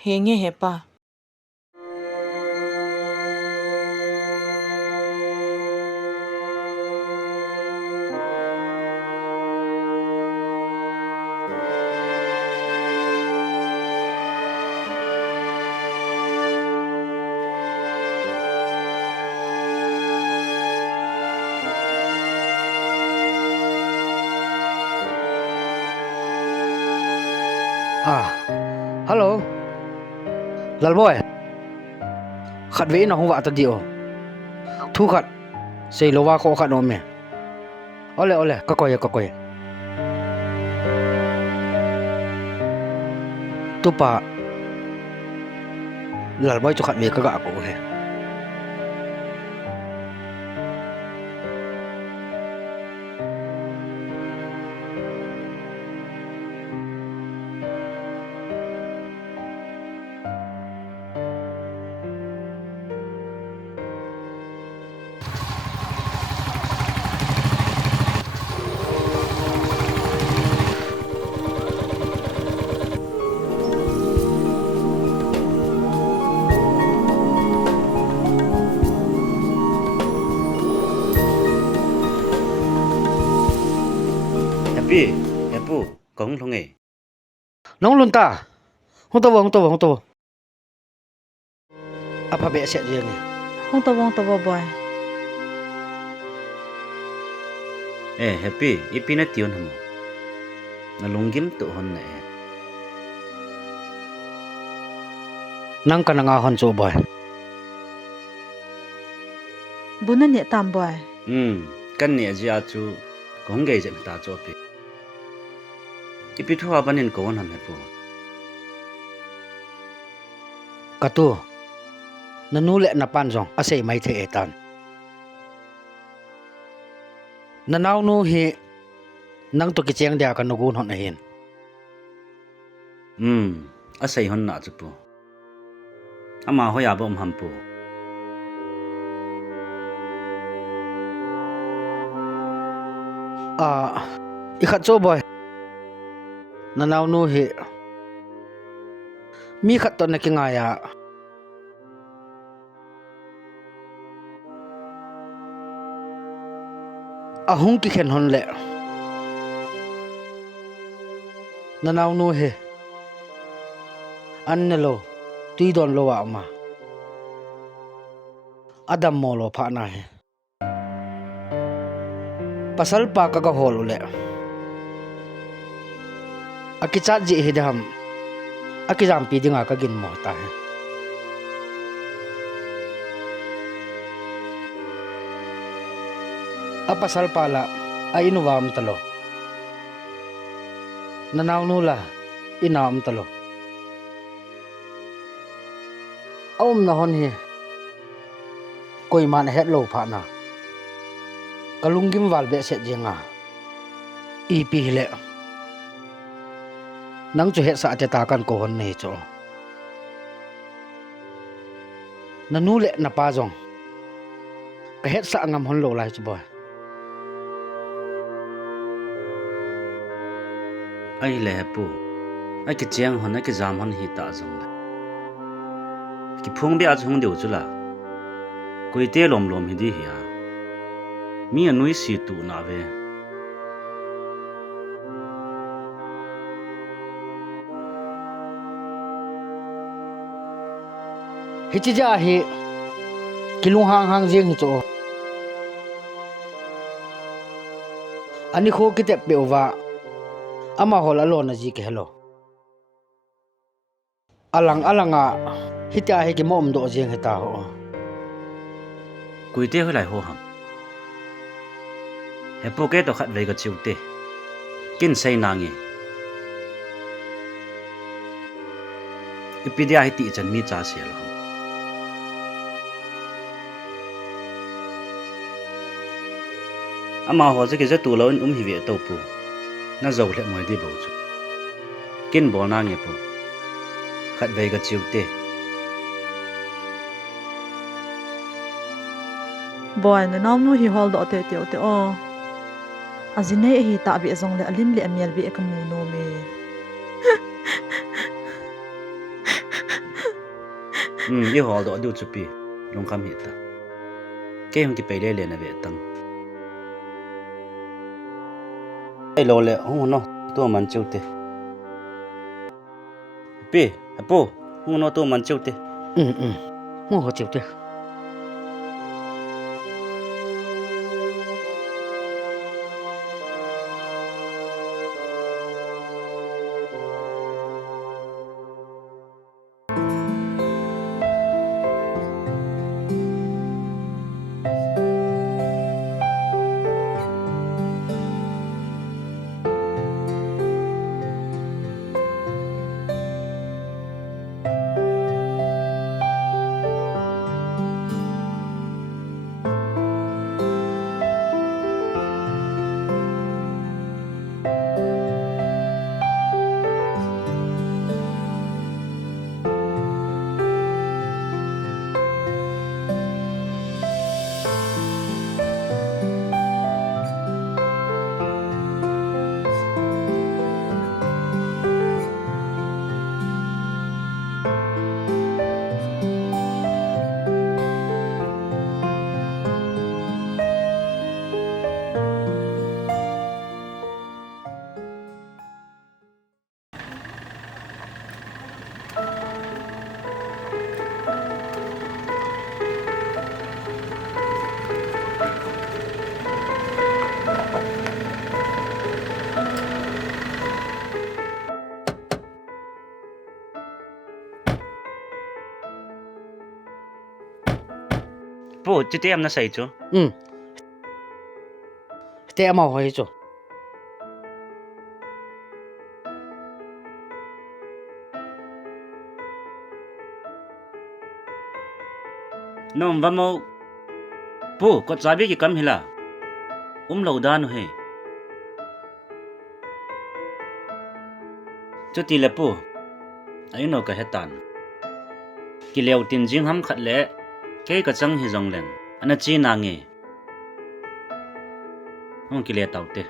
He nge hepa. Hello. Lalboy. Khat ve na huwa ta dio. Thu khat. Sei lowa ko khat no me. Ole ka koy. Tupa. Lalboy chu khat ve ka ga ko he. Epu, kong long e. Nong lun ta. Hong to. Apa be se je ni. Hong to boy. Happy, ipi na tion hamo. Na longgim tu hon na e. Nang ka nga hon so boy. Bunan ne tam boy. Kan ni aji achu kong gai jem ta cho pi. Ipi thu abanin ko on ham hepu. Katu. Nanu le na pan jong asei mai the etan. Nanaw nu hi nang to ki cheng dia ka no gun hon hin. Asei hon na chu pu. Ama ho ya bom ham pu. Ikhat so boy. Nanaw nu hi mi khat to na ki nga ya. Ahung ki khen hon le. Nanaw nu hi an lo tui don lo wa ma. Adam mo lo pha na he. Pasal pa ka hol le. Akichat ji hidam. Akizam pi dinga ka gin mo ta he. Apasal pala ay inuwam talo. Nanaw nula inam talo. Na hon hi. Koi man het lo pha na. Kalunggim wal be set jenga. Ipi hile. Nang chu het sa ate ta kan ko hon nei cho. Nanu le na pa jong. Ka het sa ngam hon lo lai chu boy. Ai le pu. Ai ki cheng hon ai ki jam hon hi ta jong la. Ki phung bi a chung deu chu la. Koi te lom hi di hi a. Mi anui si tu na ve. Hichi ja hi kilung hang jeng hi cho. Ani kho kite pewa ama hol alon na ji ke hello alanga hita he ki mom do jeng heta ho Cùi tê hơi lại hồ hầm Hãy bố kết đồ khát về gật chiều tê Kinh xây nàng nghề Ipidia hãy tị chân mi trả xìa là hầm Mà họ sẽ kì rất tù lâu hi vệ tàu bù Nó dầu lại ngoài đi bầu chú Kinh bó nàng nghề bù Khát về gật chiều tê boy na nam no hi hol do te te te o azine hi ta bi zong le alim le amial bi ekamu no me Yêu họ đó đều chụp bì Long khám hết ta Cái hông kì bày lê lê nà vệ tăng Ê lô lê hông nó Tô màn chiêu tê Bì hả bố Hông nó tô màn chiêu tê Mua hồ chiều tê Bố chứ tê em nó xảy chú Tê ama ho hi cho Nông và mô Bố có giá biết kì cắm hì là Lâu đa nụ hề Chú tì lệ bố Ấy nô cả hết tàn Kì lèo tin riêng hâm khát lệ Cái cả chẳng hì dòng lên Anh á chi nà nghề Hông kì lệ tàu tê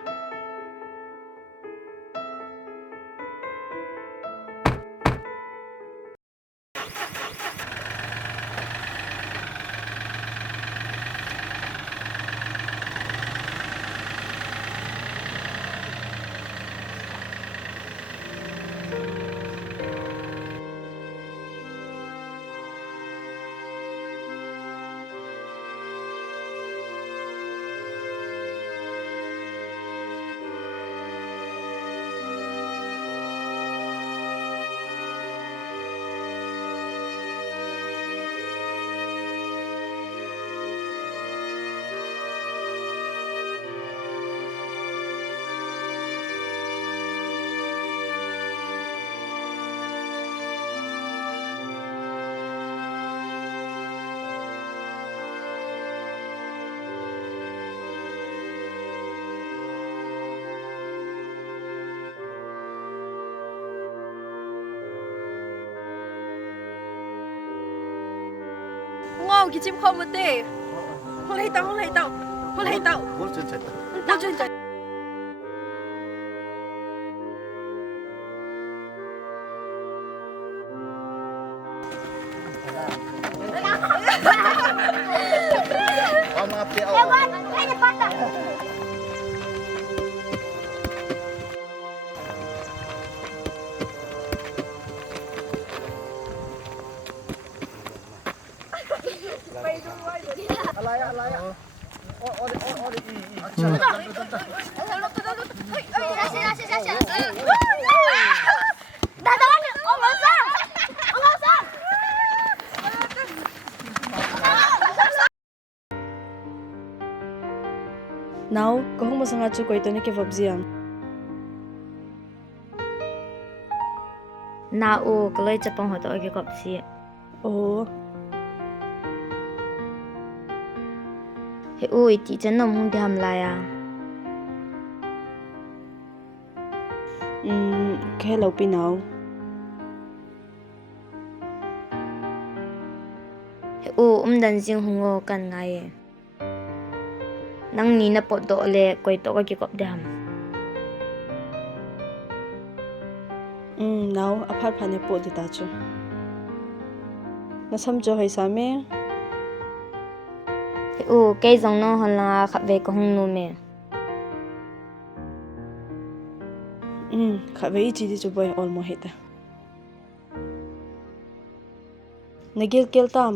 Ngon cái chim không một tê Hôn lấy tao Bố chân chạy Now, kahong masanga chu ko ito ni ke vabjiang. Na o kaloi chapang ho to ge kop si. Oh, He o iti chen nom hung de ham la ya. ke lo pi now. He o dan jing hung o kan ngai. Nang ni na pot do le koi to ge kop de ham. Now apart phane po di ta chu. Na sam jo hai sa me. He o kai jong no hon la khat ve ko hung no me. Kha ve chi di chu boy all mo heta. Nagil kel tam.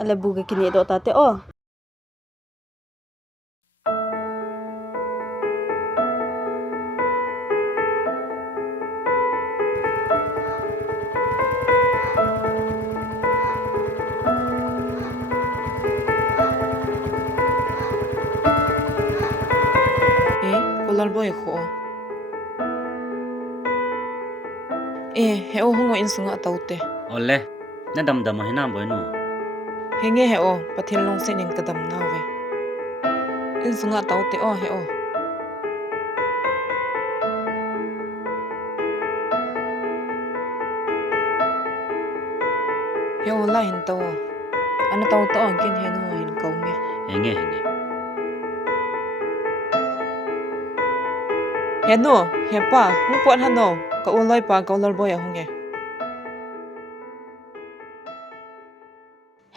Ala buga kini do ta te o. Kolal boy kho. He o hung o in sunga taute. Ole, na dam dam hina boy no. Henge he o pathil long se ning kadam na ve. In sunga taute o he o. He o la hin to. Ana taute on kin he no hin kau me. Henge. He no, he pa, hung pot han no. Ka o loi pa kolal boy a hunge.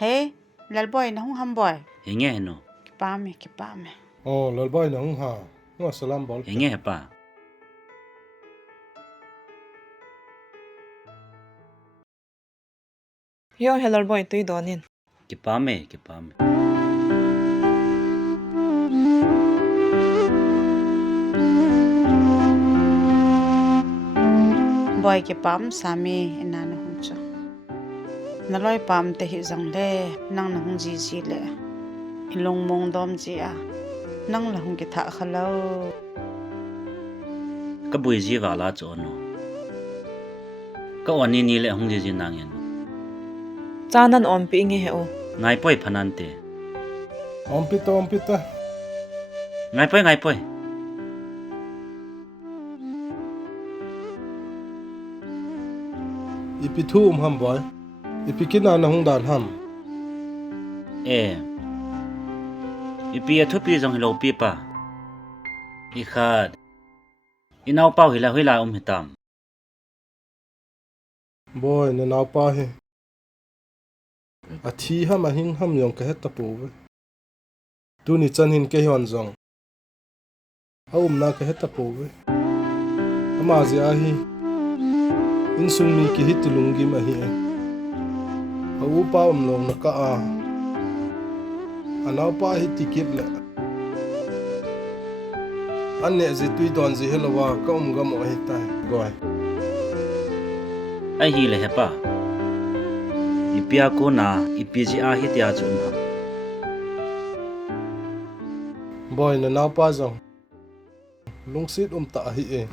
Hey, lal boy na hung ham boy. Henge no. Ki pa me. Oh, lalboy na hung ha. Nga salam bol. Henge pa. Yo helal boy tui donin. Ki pa me. Boy ki pam sami ina na hung cho. Na loi pam te hi zang le nang na hung ji le. Ilong mong dom ji a. Nang la hung ki tha khalo. Ka bui ji wa la cho no. Ka wani ni le hung ji nang yen. Chanan om pi nge he o. Ngai poi phanan te. Ompita. Ngai poi. Ipi thu ham boy. Ipi kina na hung dan ham. Ipi a thu pi jong hilo pi pa. I khat. Inau pau hila hitam. Boy na naw pa he. A thi ham a hing ham yong ka het tapu ve. Tu ni chan hin ke hyon zong. Na ka het tapu ve. Ama ji a hi. In sung mi ki hit lungi ma hi. Pa long na ka a. Anaw pa hi tikit le. Anne ji tui don ji helwa ka gam o hi tai. Goy. Ai hi le he pa. Ipia ko na ipi ji a hi tia chun ha. Boy na naw pa zong. Lungsit ta hi e.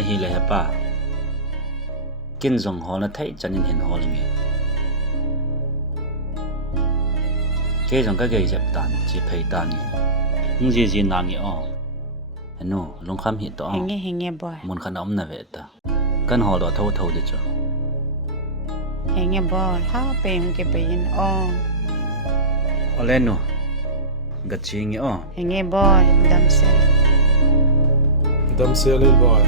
ai hi le pa kin zong hol na thai chanin hin hol nge ke zong ka ge jap tan chi phei tan ni ji na ngi o anu long kham hi to henge boy mun khana om na ve ta kan hol do thau thau de cho henge boy ha pe hung ke pe in o ole no ga chi ngi o henge boy dam selin boy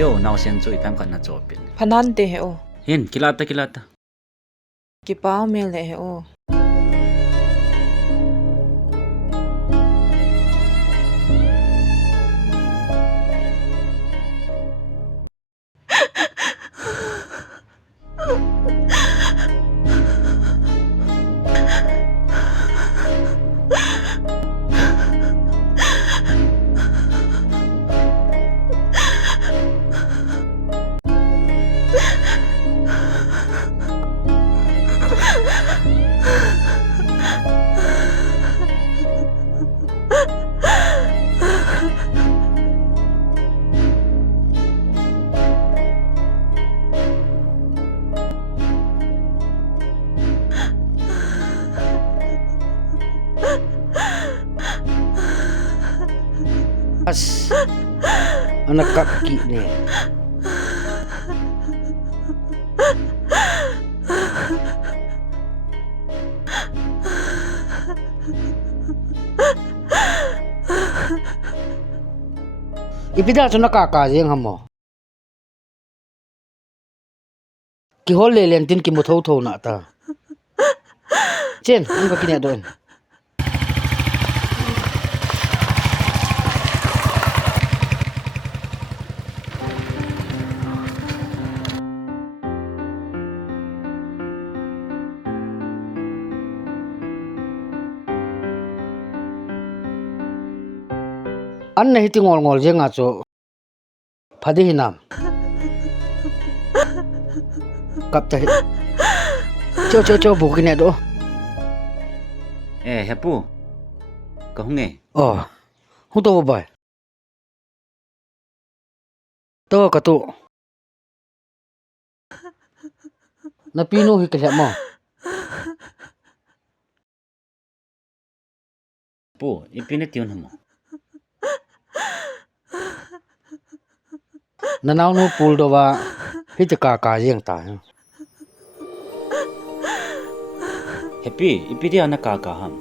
yo naw sen chui pham kan na cho pin Phanan te he o. hin kilata Ki pao me le he o. As anak kaki ni. Ipida tu nak kakak yang hamo. Ki hol le lentin ki muthau thau na ta. Chen, ang kaki ni adon. An nahi ti ngol je nga cho phadi hinam kap ta cho bu kine do hepu ka hunge hu to bai to ka tu na pinu hi ka mo pu ipine tiun hamo nanau nu pul do wa hi ta ka jeng ta happy ipidi ana ka ham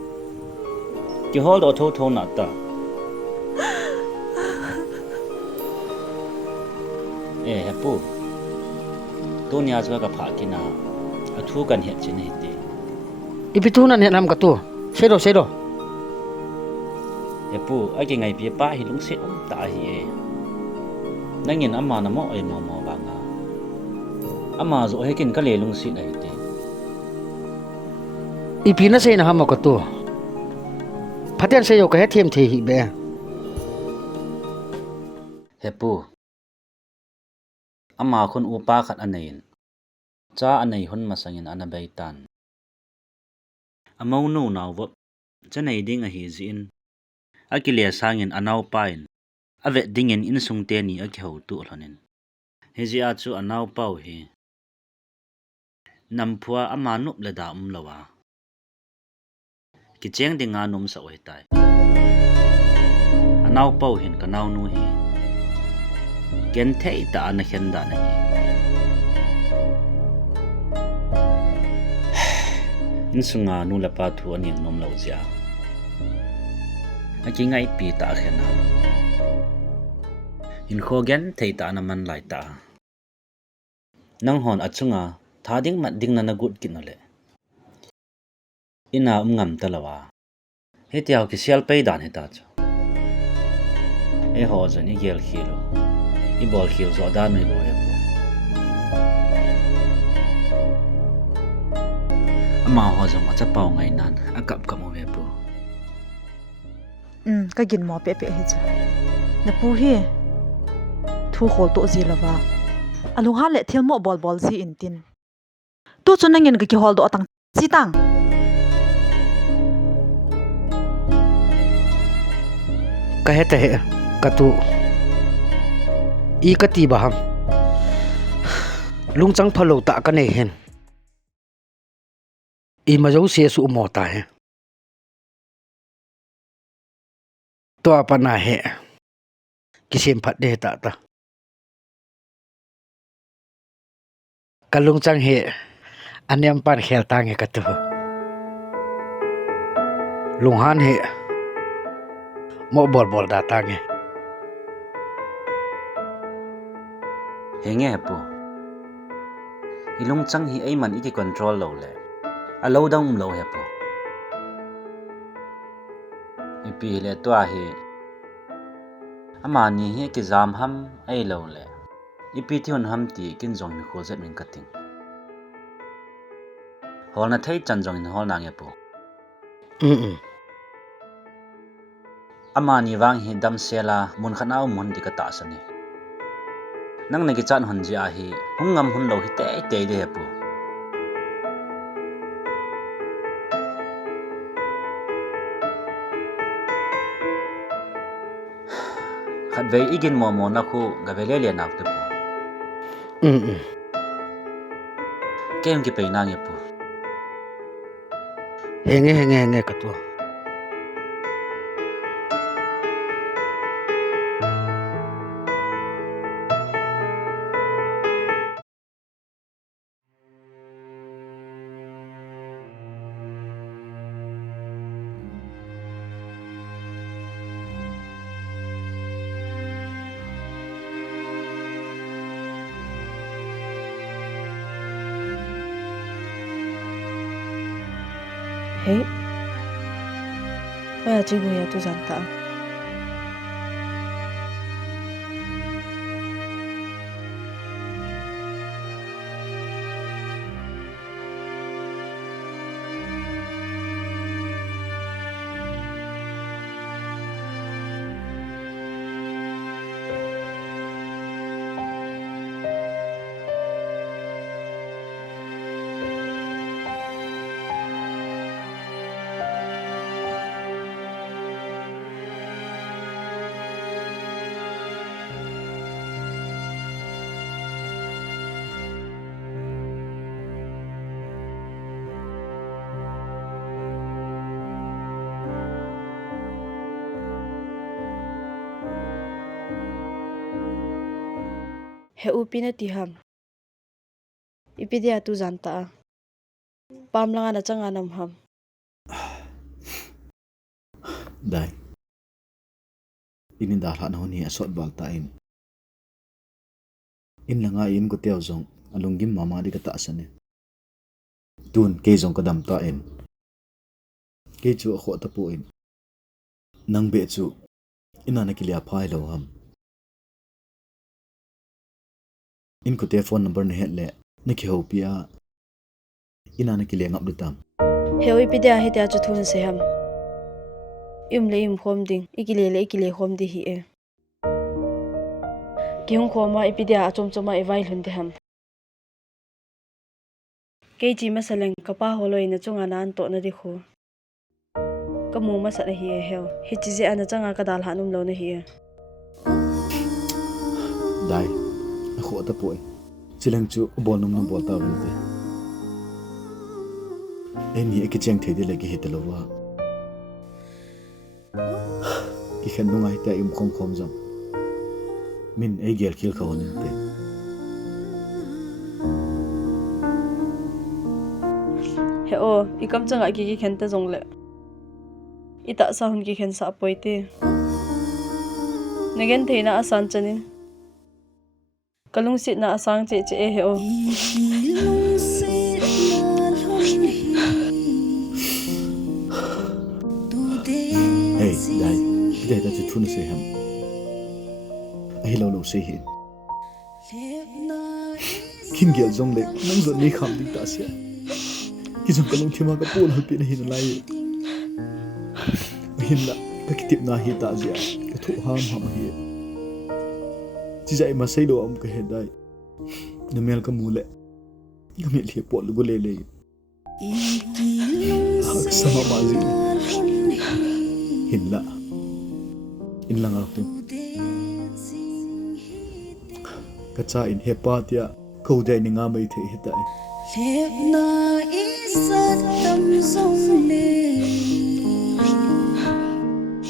ki hol do tho na ta hapu to nya jwa ka pha kina athu kan he chin hi te ipitu na ne nam ka tu se do hapu agi ngai pi pa hi lung se ta hi nangin ama na mo ai mo ba nga ama zo hekin ka le lung si na te ipina se na hamo ka tu phaten se yo ka he them the hi be hepu ama khun upa khat anain cha anai hun masangin anabai tan amau no naw wo chanai ding a hi zin akile sangin anau pain ave dingin in sungte ni a khau tu hlonin hezi a chu anau pau hi namphua ama nup le da lawa ki cheng dinga num sa oi tai anau pau hin kanau nu hi ken thei ta ana khen da na hi in sunga nu la pa thu aning nom lo ja aki ngai pi ta khena in khogen thei ta na man lai ta nang hon achunga thading mat ding na gut kinole ina ngam talawa hetiaw ki sial pe dan heta cho e ho jani gel khilo I bol khil zo da noi lo he ama ho zo ma cha pau ngai nan akap kam ve pu ka gin mo pe he cha na pu hi thu khol to zi lawa alung ha le thil mo bol zi in tin tu chu nangin ka ki hol do tang chi tang ka he katu I kati baham lung chang phalo ta ka nei hen I ma jo se su mo ta he to apana he kisem phat de ta ta kalung chang he anyam pan khel ta nge katu lung han he mo bol bol da ta nge henge pu ilung chang hi ai man iki control lo le a lo dang lo he pu ipi le to a hi ama ni hi ki zam ham ai lo le ipi ti hon ham ti kin jong mi ko zet min kating hol na thei chan jong in hol na nge pu ama ni wang hi dam sela mun khana mun di ka ta sani nang ne ki chan hon ji a hi hungam hun lo hi te te de he pu khat ve igin mo mo na khu ga ve le nak te pu kem ki pe na nge pu henge katu Hey, kaya jigo ya tu zanta. He upi na tiham. Ipi dia tu zanta. Pam lang na changa nam ham. Dai. Ini dah lah ni asot bal tain. In langa in ko tiaw zong alunggim mama di kata asane. Tun ke zong kadam tain. Ke chu kho tapuin. Nang be chu ina na kilia phai lo ham. In ko te phone number na hele na ki ho pia ina na kilia ngap dutam. He upi dia he dia chu thun se ham. Le im khom ding ikile khom di hi e. Kihung khoma ipi dia achom choma e vai lhun de ham. Ke ji masaleng kapa holoi na chunga nan to na di khu. Kamu masat hi e hel. Hi chi je ana changa ka dal hanum lo na hi e. Dai. Kho tapoi. Chilang chu bol num bol ta ru te. Eni ek chang thei de lagi hitalowa. Ki khan nungai ta im khom khom jam. Min ei gel khil khaw nin te. He o ikam changa ki khen ta jong le ita sa hun ki khen sa poite negen theina asan chanin kalung sit na asang che che he o Hey, dai. Dai ta chu thun se ham. Ai lo lo se hi. Kin gel jong le nang zo ni kham dik ta sia. Ki jong kalung thima ka pol hal pi na hin lai. Hin la ka kitip na hi ta zia. Ka thu ham ham hi. Chi jai ma sai lo am ka he dai. Na mel ka mule. Ka mel hi pol go le le. Sama ma zi. Hin la. In lang aku. ka cha in hepa tia ko dai ni nga mai the hitai lep na isat tam song le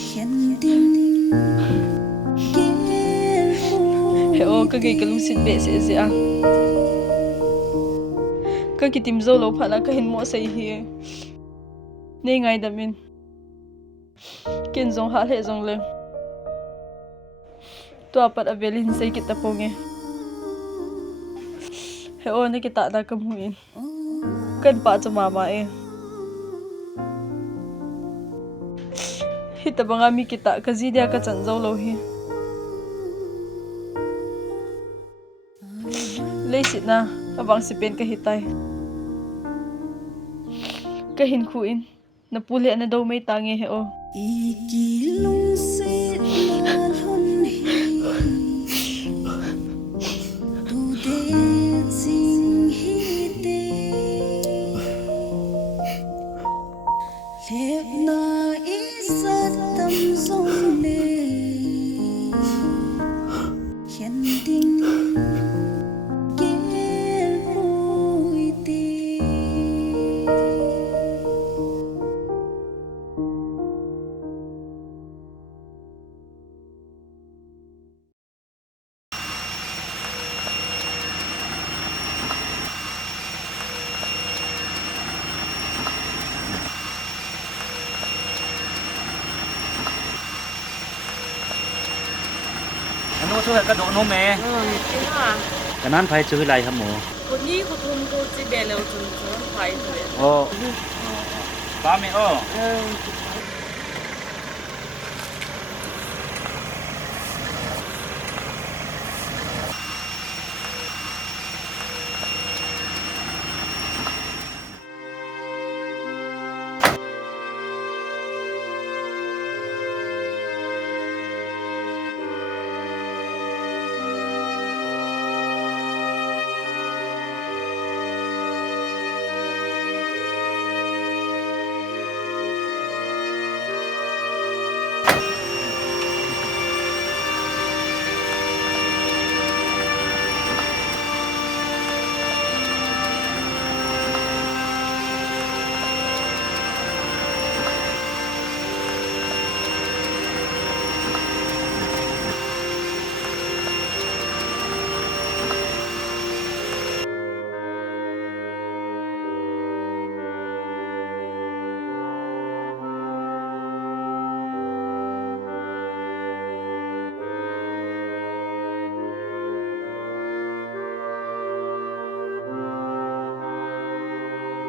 khen tim he o ka gei ka lung sit be se se a ka ki tim zo lo phana ka hin mo sei hi nei ngai da min ken zong ha le zong le to apat avelin sei ki ta ponge he o ne ki ta da kam huin kan pa cha mama e hita banga mi kita ka zidia ka chan zo lo hi leisit na abang si pen ka hitai ka hin khuin na pule na do mai tange he o ikilung se na lon hi tu de sing hi te lep na isat tam song le khen tim Ano so ka do no me kanan phai chu lai ham moคนนี้กูทุ่มกูจีเบลเอาจนไฟเลย o ba me o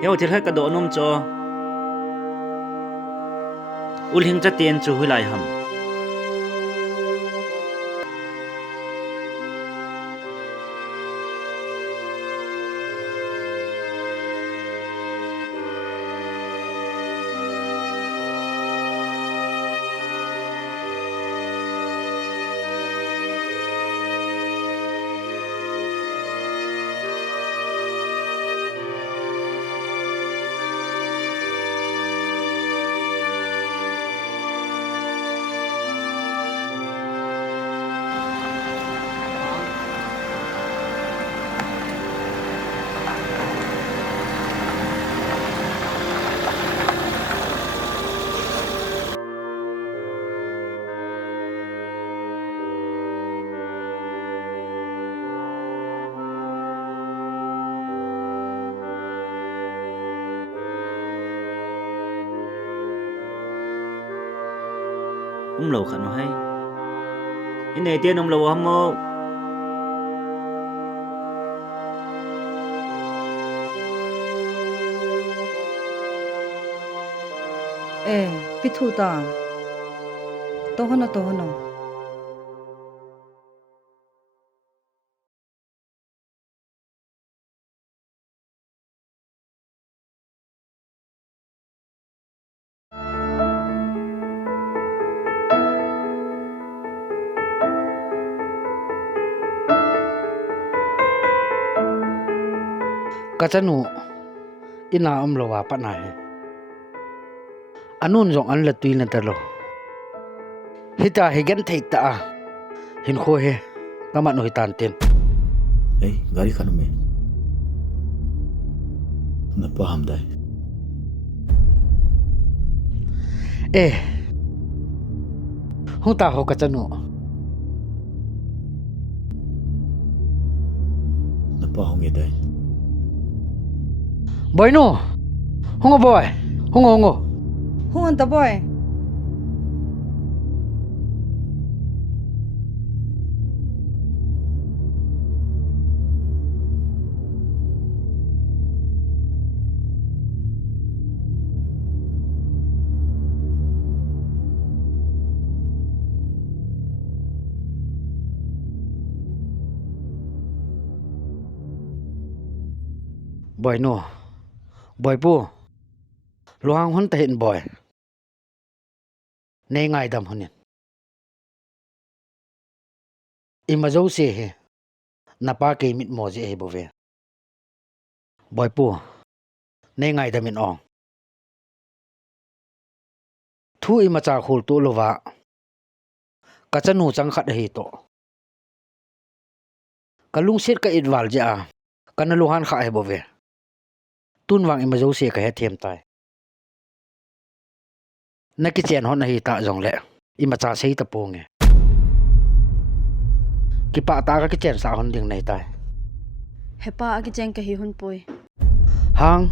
Heo til hai ka do nom cho ul hing cha ten chu hui lai ham lâu khẩn nó hay cái này tiên lâu hâm mộ pithu ta to hono kachanu ina lo wa pa nai anun jong an la tui na ta lo hita higan thei ta hin kho he kamat no hitan ten Hey, gari khan me. Na paham dai. Hung ta ho ka chanu. Na pahong dai. Boy no. Hungo boy. Hungo. Hun ta boy. Boy no. Boy pu. Luang hun ta hin boy. Nei ngai dam hunin. Imazo se he. Napa ke mit mo je he bove. Boy pu. Nei ngai dam in ong. Thu ima cha khul tu lova. Ka chanu chang khat hi to. Kalung set ka idwal ja. Kana luhan kha he bove. Tun wang imazo se ka he them tai. Na ki chen hon hi ta jong le. Ima cha sei ta ponge. Ki pa ta ka ki chen sa hon ding nei tai. Hepa agi jeng ka hi hun poi. Hang.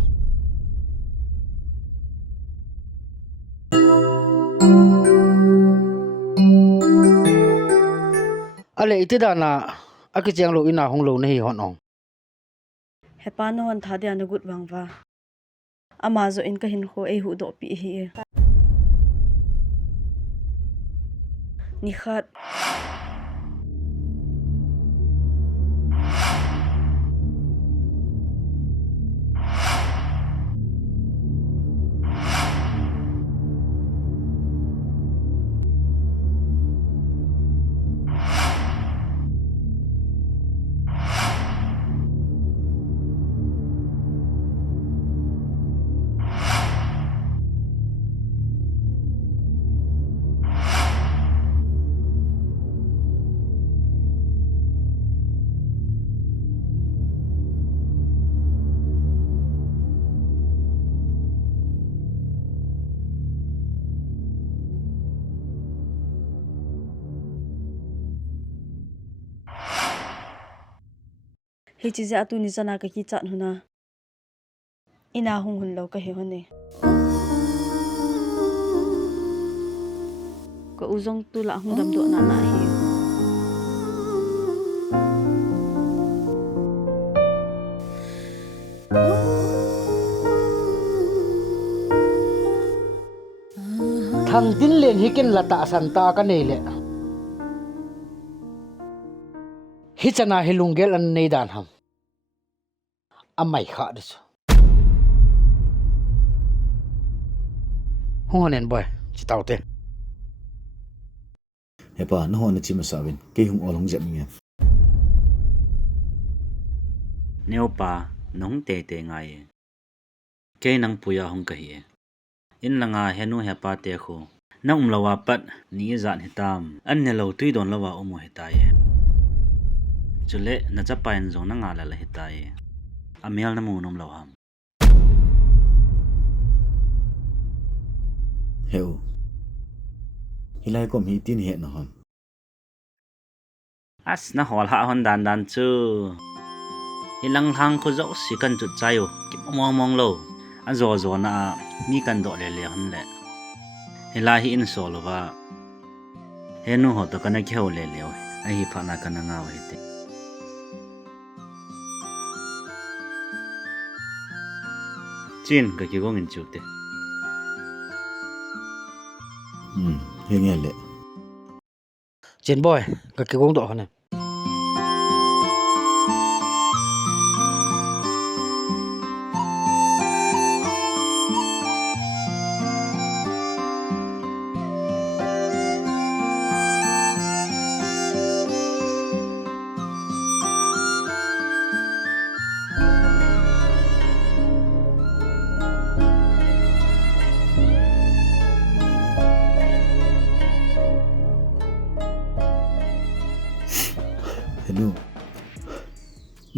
Ale itida na aki chang lo ina hong lo nei hon ong. Hepa no hon tha dia na gut wang wa. Ama zo in ka hin kho e hu do pi hi. Ni khat. Hi chi ja tu ni chana ka ki chan huna. Ina hung hun lo ka he hone. Ko uzong tu la hung dam do na na hi. Thang tin len hikin lata santa ka nei le. Hichana hilungel an nei dan ham. Amai kha dis. Honen boy, chitau te. Hepa na ho na chi masawin. Ke hung olong jep nge. Neo pa nong te ngai. Ke nang puya hong ka hi. In langa henu hepa te kho. Na lawa pat ni zan hitam. An ne lo tui don lawa umo hitaye. Chule na chapain zong na nga la hitaye. Amial na mu nom lawam. Heu. Hilai kom hi tin he na ham. As na hol ha hon dan chu. Ilang hang ko zo si kan chu chayo. Kim mong lo. A zo na mi kan do le hon le. Hilahi in solo ba. Henu ho to kana kheu le ai hi phana kana nga wa hite. Chin ka ki gong in chukte. He nghe le. Chen boy, ka ki gong do hone.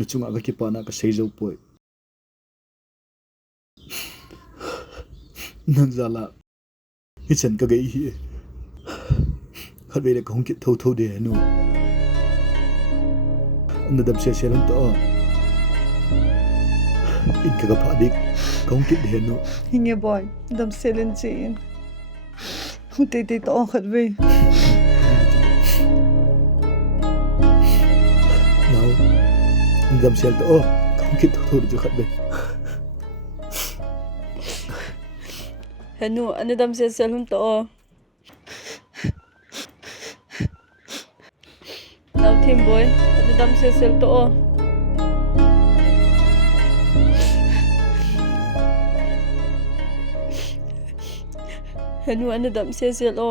na chunga ga ki pa na ka sei zo poi nan zala hi chen ka gai hi khat ve le ka hong ki tho tho de nu na dam se lan to in ka ga pha dik ka hong ki de nu Hinge boy, dam selen chin. Hung te te to khat ve. now dam se to ka hong ki tho tho de khat ve Hanu ane dam se selum to. Now team boy, ane dam se sel to. Hanu ane dam se sel o.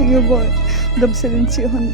Hinge boy, dam selen chin.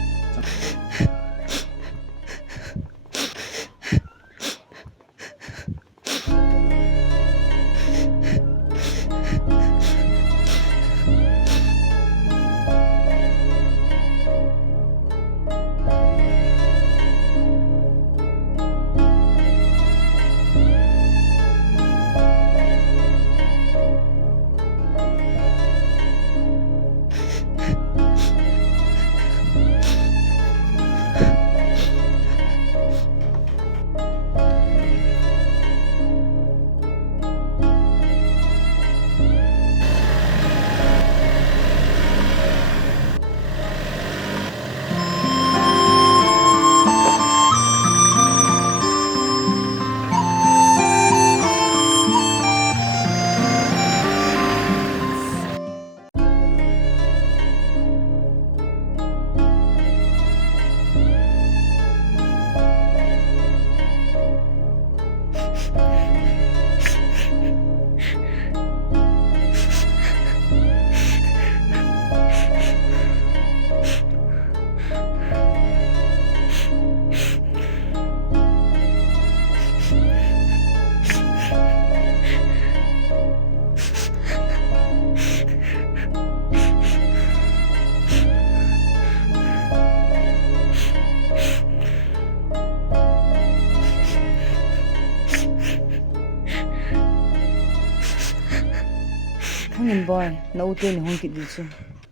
Hongin boy, na ute ni hong kit disu.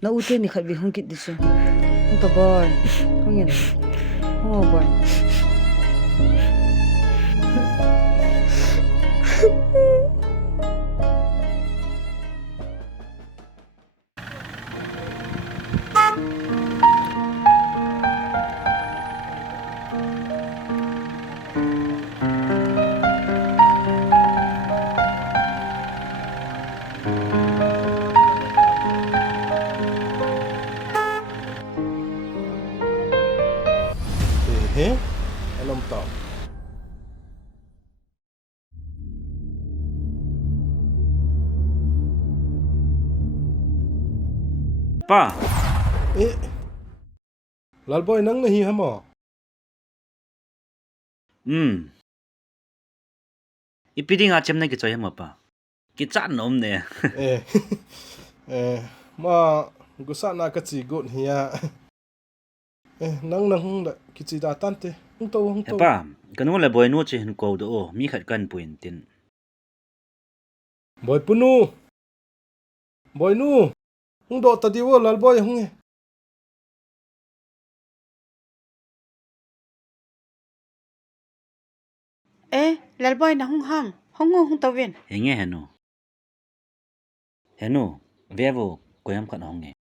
Na ute ni khat vi hong kit disu. Hong to boy, hongin. Hong boy. He? Alam tao. Pa, Lalboy nang nahi hamo. ipidi nga chem na ki choi ma pa. Ki chan nom ne. Ma gusa na ka chi gut hiya. Nang nang da ki chi da tante. Hung to. Pa, kanu le boy no che hin ko do o mi khat kan puin tin. Boy punu. Boy nu. Hung do ta diwo lalboy hung e. Lalboy na hung ham, hung tawin. Henge henu. Henu, vevo koyam khat honge.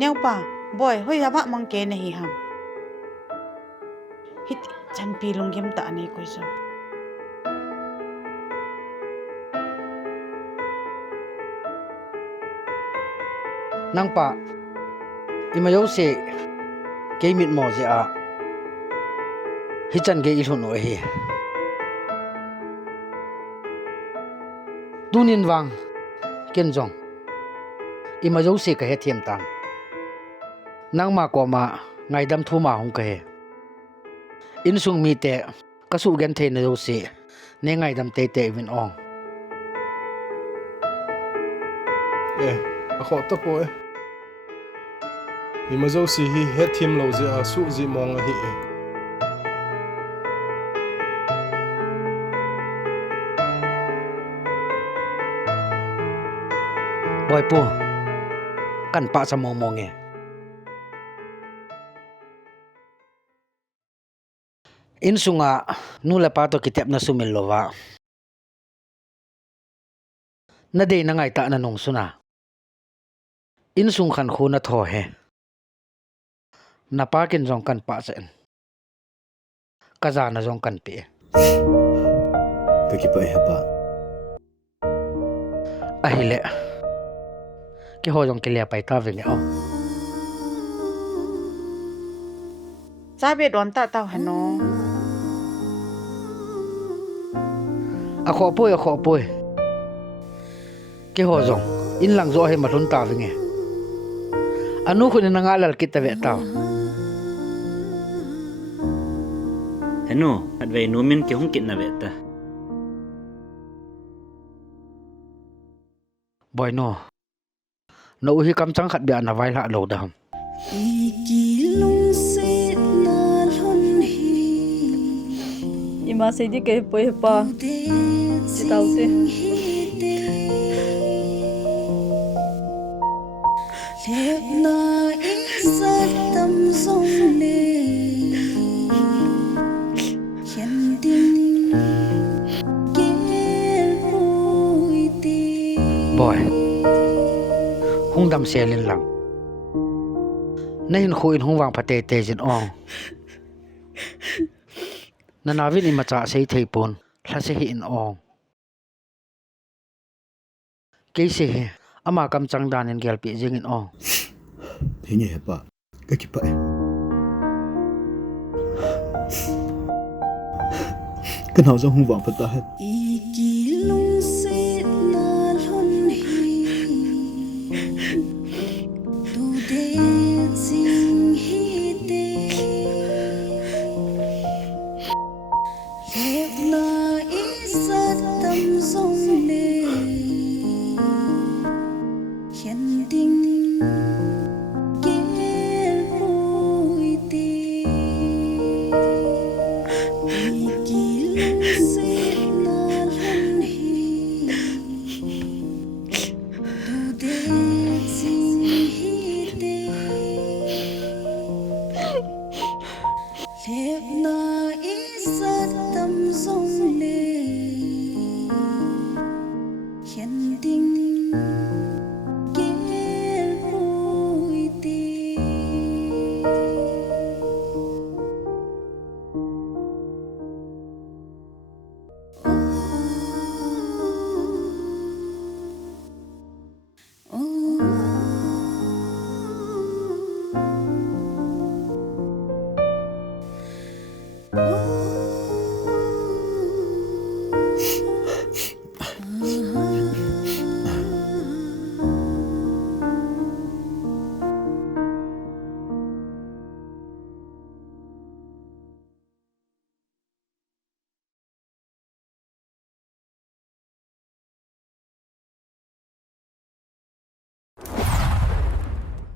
Neo pa, boy, hoy haba mang ke nahi ham. Hit chan pi lunggim ta anay ko so. nang pa imayo se ke mit mo je a hi chan ge ilhun o hi tunin wang ken jong imayo se ka he thiam tan nang ma ko ma ngai dam thu ma hong ka he in sung mi te ka su gen the na yo se ne ngai dam te te win ong a kho ta po ni ma zo si hi he thim lo je a su ji mong a hi boy pu kan pa sa mo mo nge in sunga nu la pa to kitep na sumil lova na de na ngai ta na nong suna in sung khan khu na tho he na pa kin jong kan pa sen ka za na jong kan pe Ka ki pa ha pa. a hile ki ho jong ke le pai ta ve nge o cha be don ta tao hano a kho poi ki ho jong in lang zo he ma thun ta ve nge anu khu na nga lal ki ta ve ta henu at ve numin ke hung kit na ve ta boy no no hi kam chang khat bia na vai la lo dam Ima say di kay poi pa. Si tao te. boy hung dam se lin lang na hin khu in hung wang phate te jin ong na navin i macha sei thei pon thla se hi in ong ke se he ama kam chang dan in gel pi jing in ong Hi nge ha pa. Ka ki pa. Kan hau jong hung wang pa ta he.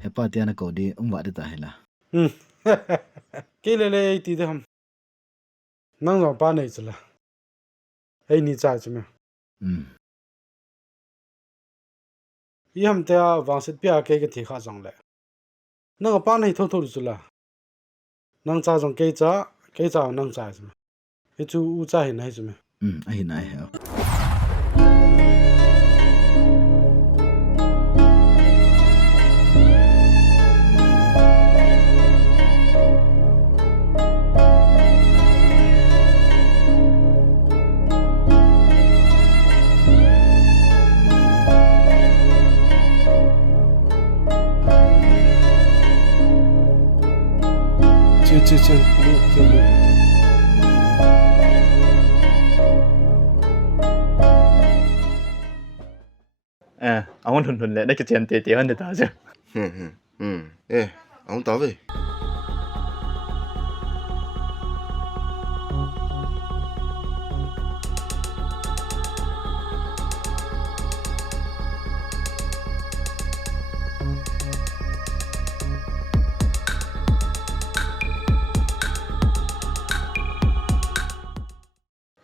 He pa te na ko di wa de ta he la. ke le ti de ham nang zo pa nei chla ai ni cha chme yi ham te wang sit pia ke thi kha jong le nang pa nei tho tho chla nang cha jong ke cha nang cha chme e chu u cha hi nai chme Ai nai ha. chen chen lu ông thuần thuần lệ đấy cái tiền tệ tệ hơn để ta chứ ê ông tao về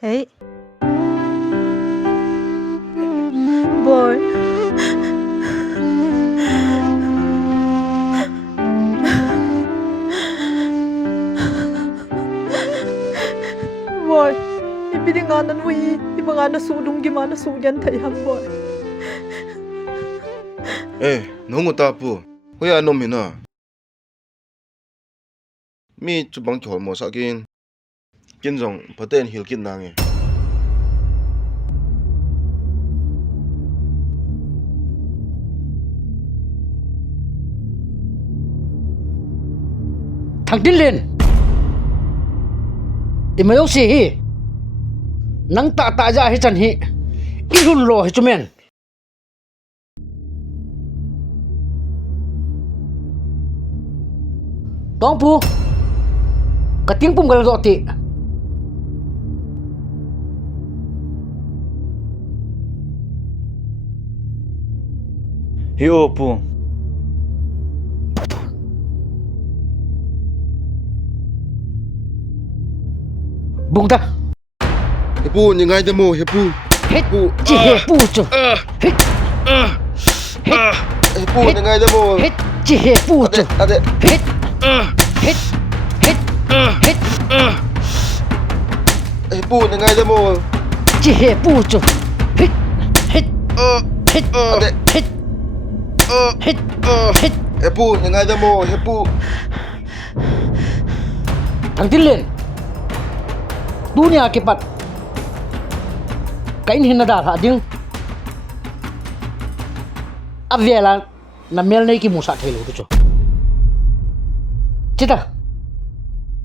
Hey. Boy. Boy. Ipinanganan mo yung mga nasulong gimana suyan tayo, boy. ê 너무 따부 왜안 놈이나 미 주방 결모 사긴 긴정 버텐 힐긴 당해 thằng tin lên mà yêu gì hi nắng tạ tạ ra hết chân hi irun lo hết chumen tong pu ka tiếng pum gal doti hiểu pu bung ta hepu ni ngai demo hepu hepu chỉ hepu cho hết hepu ni ngai demo hết chỉ hepu cho ade hết hết hết hết hepu ni ngai demo chỉ hepu cho hết hết hết ade hết hết hết hepu ni ngai demo hepu thằng tin lên dunia ke pat kain hin da ha ding avela na mel nei ki musa thelo cho chita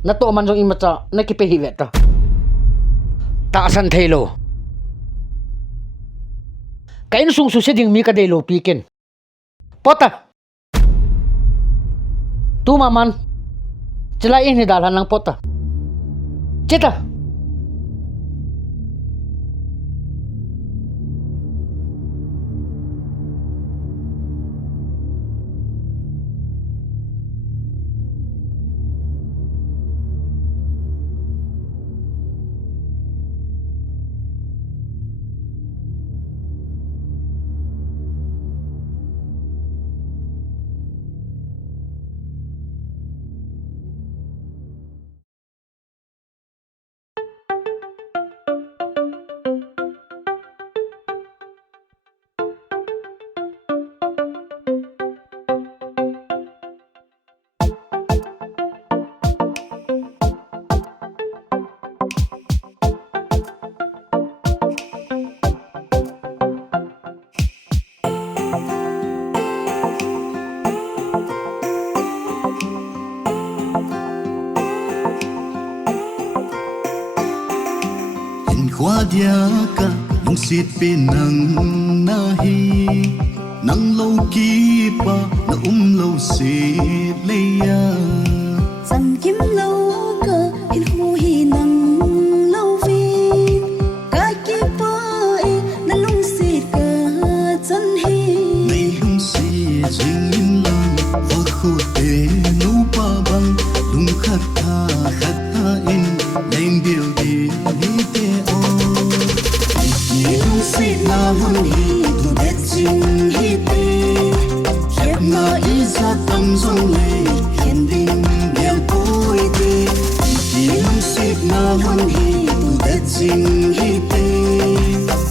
na to man jong imacha na ki pe hi veta ta san thelo kain sung su se ding mi ka delo piken pota tu maman chila in hi dal hanang pota chita Qua dia ka nung sit pinang nahi nang lâu ki pa na lâu sit leya san kim lâu ka in hu hi nang lâu vi ka ki pa e na lung sit ka chan hi nei lung si jing in lang va khu te nu pa bang lung khat tha in lein bil di ni te o sit na hon hi tu det jing hi te khep na isa tam zong le hen ding bel poi te lung sit na hon hi tu det jing hi te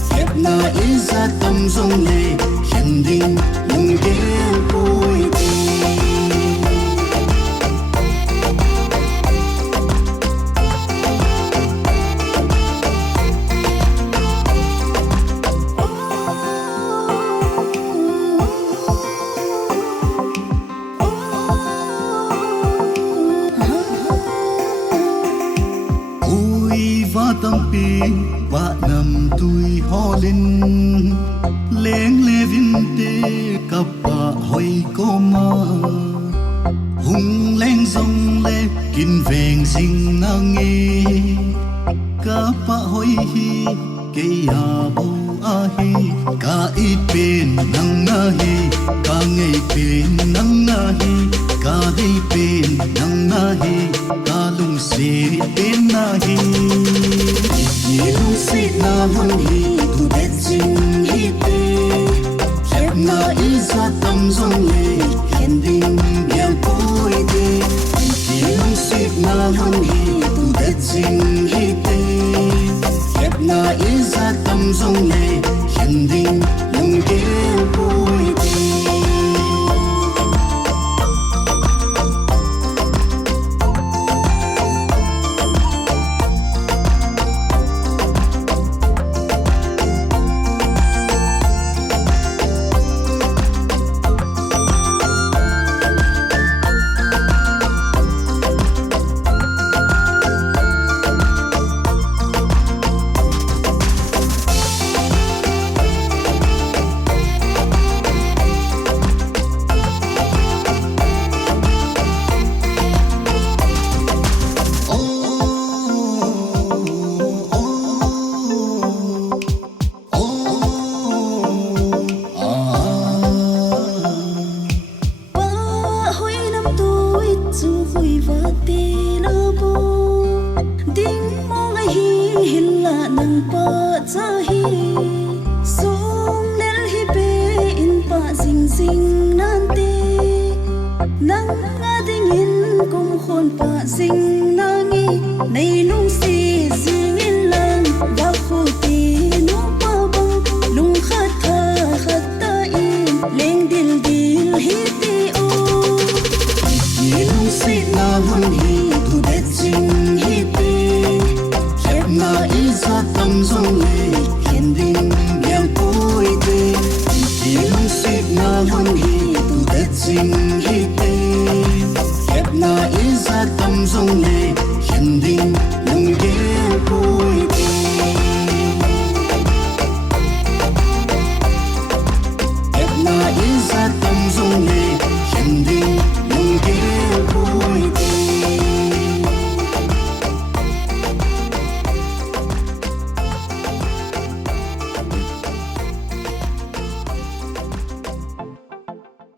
khep na isa tam zong le hen ding lung bel poi te tui ho linh leng le vin te kapa hoi koma hung leng zong le kin veng sing na nghe kapa hoi hi ke ya bo a hi ka i pen nang na hi ka ngei pen nang na hi ka dei pen nang na hi ka lung se pen na hi ye lung se na hon hi tu det sing hi te khep na i za tam zong le khen ding bial poi te ye lung se na hon hi tu det sing hi te khep na i za tam zong le khen ding lung bial poi te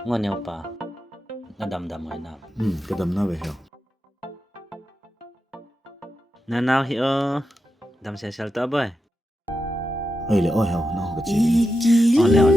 ngon nhau pa na đầm đầm người nào cái đầm nào vậy hả na nào hi đầm xe xe tao bay ơi lẽ ôi hả nó cái gì on leo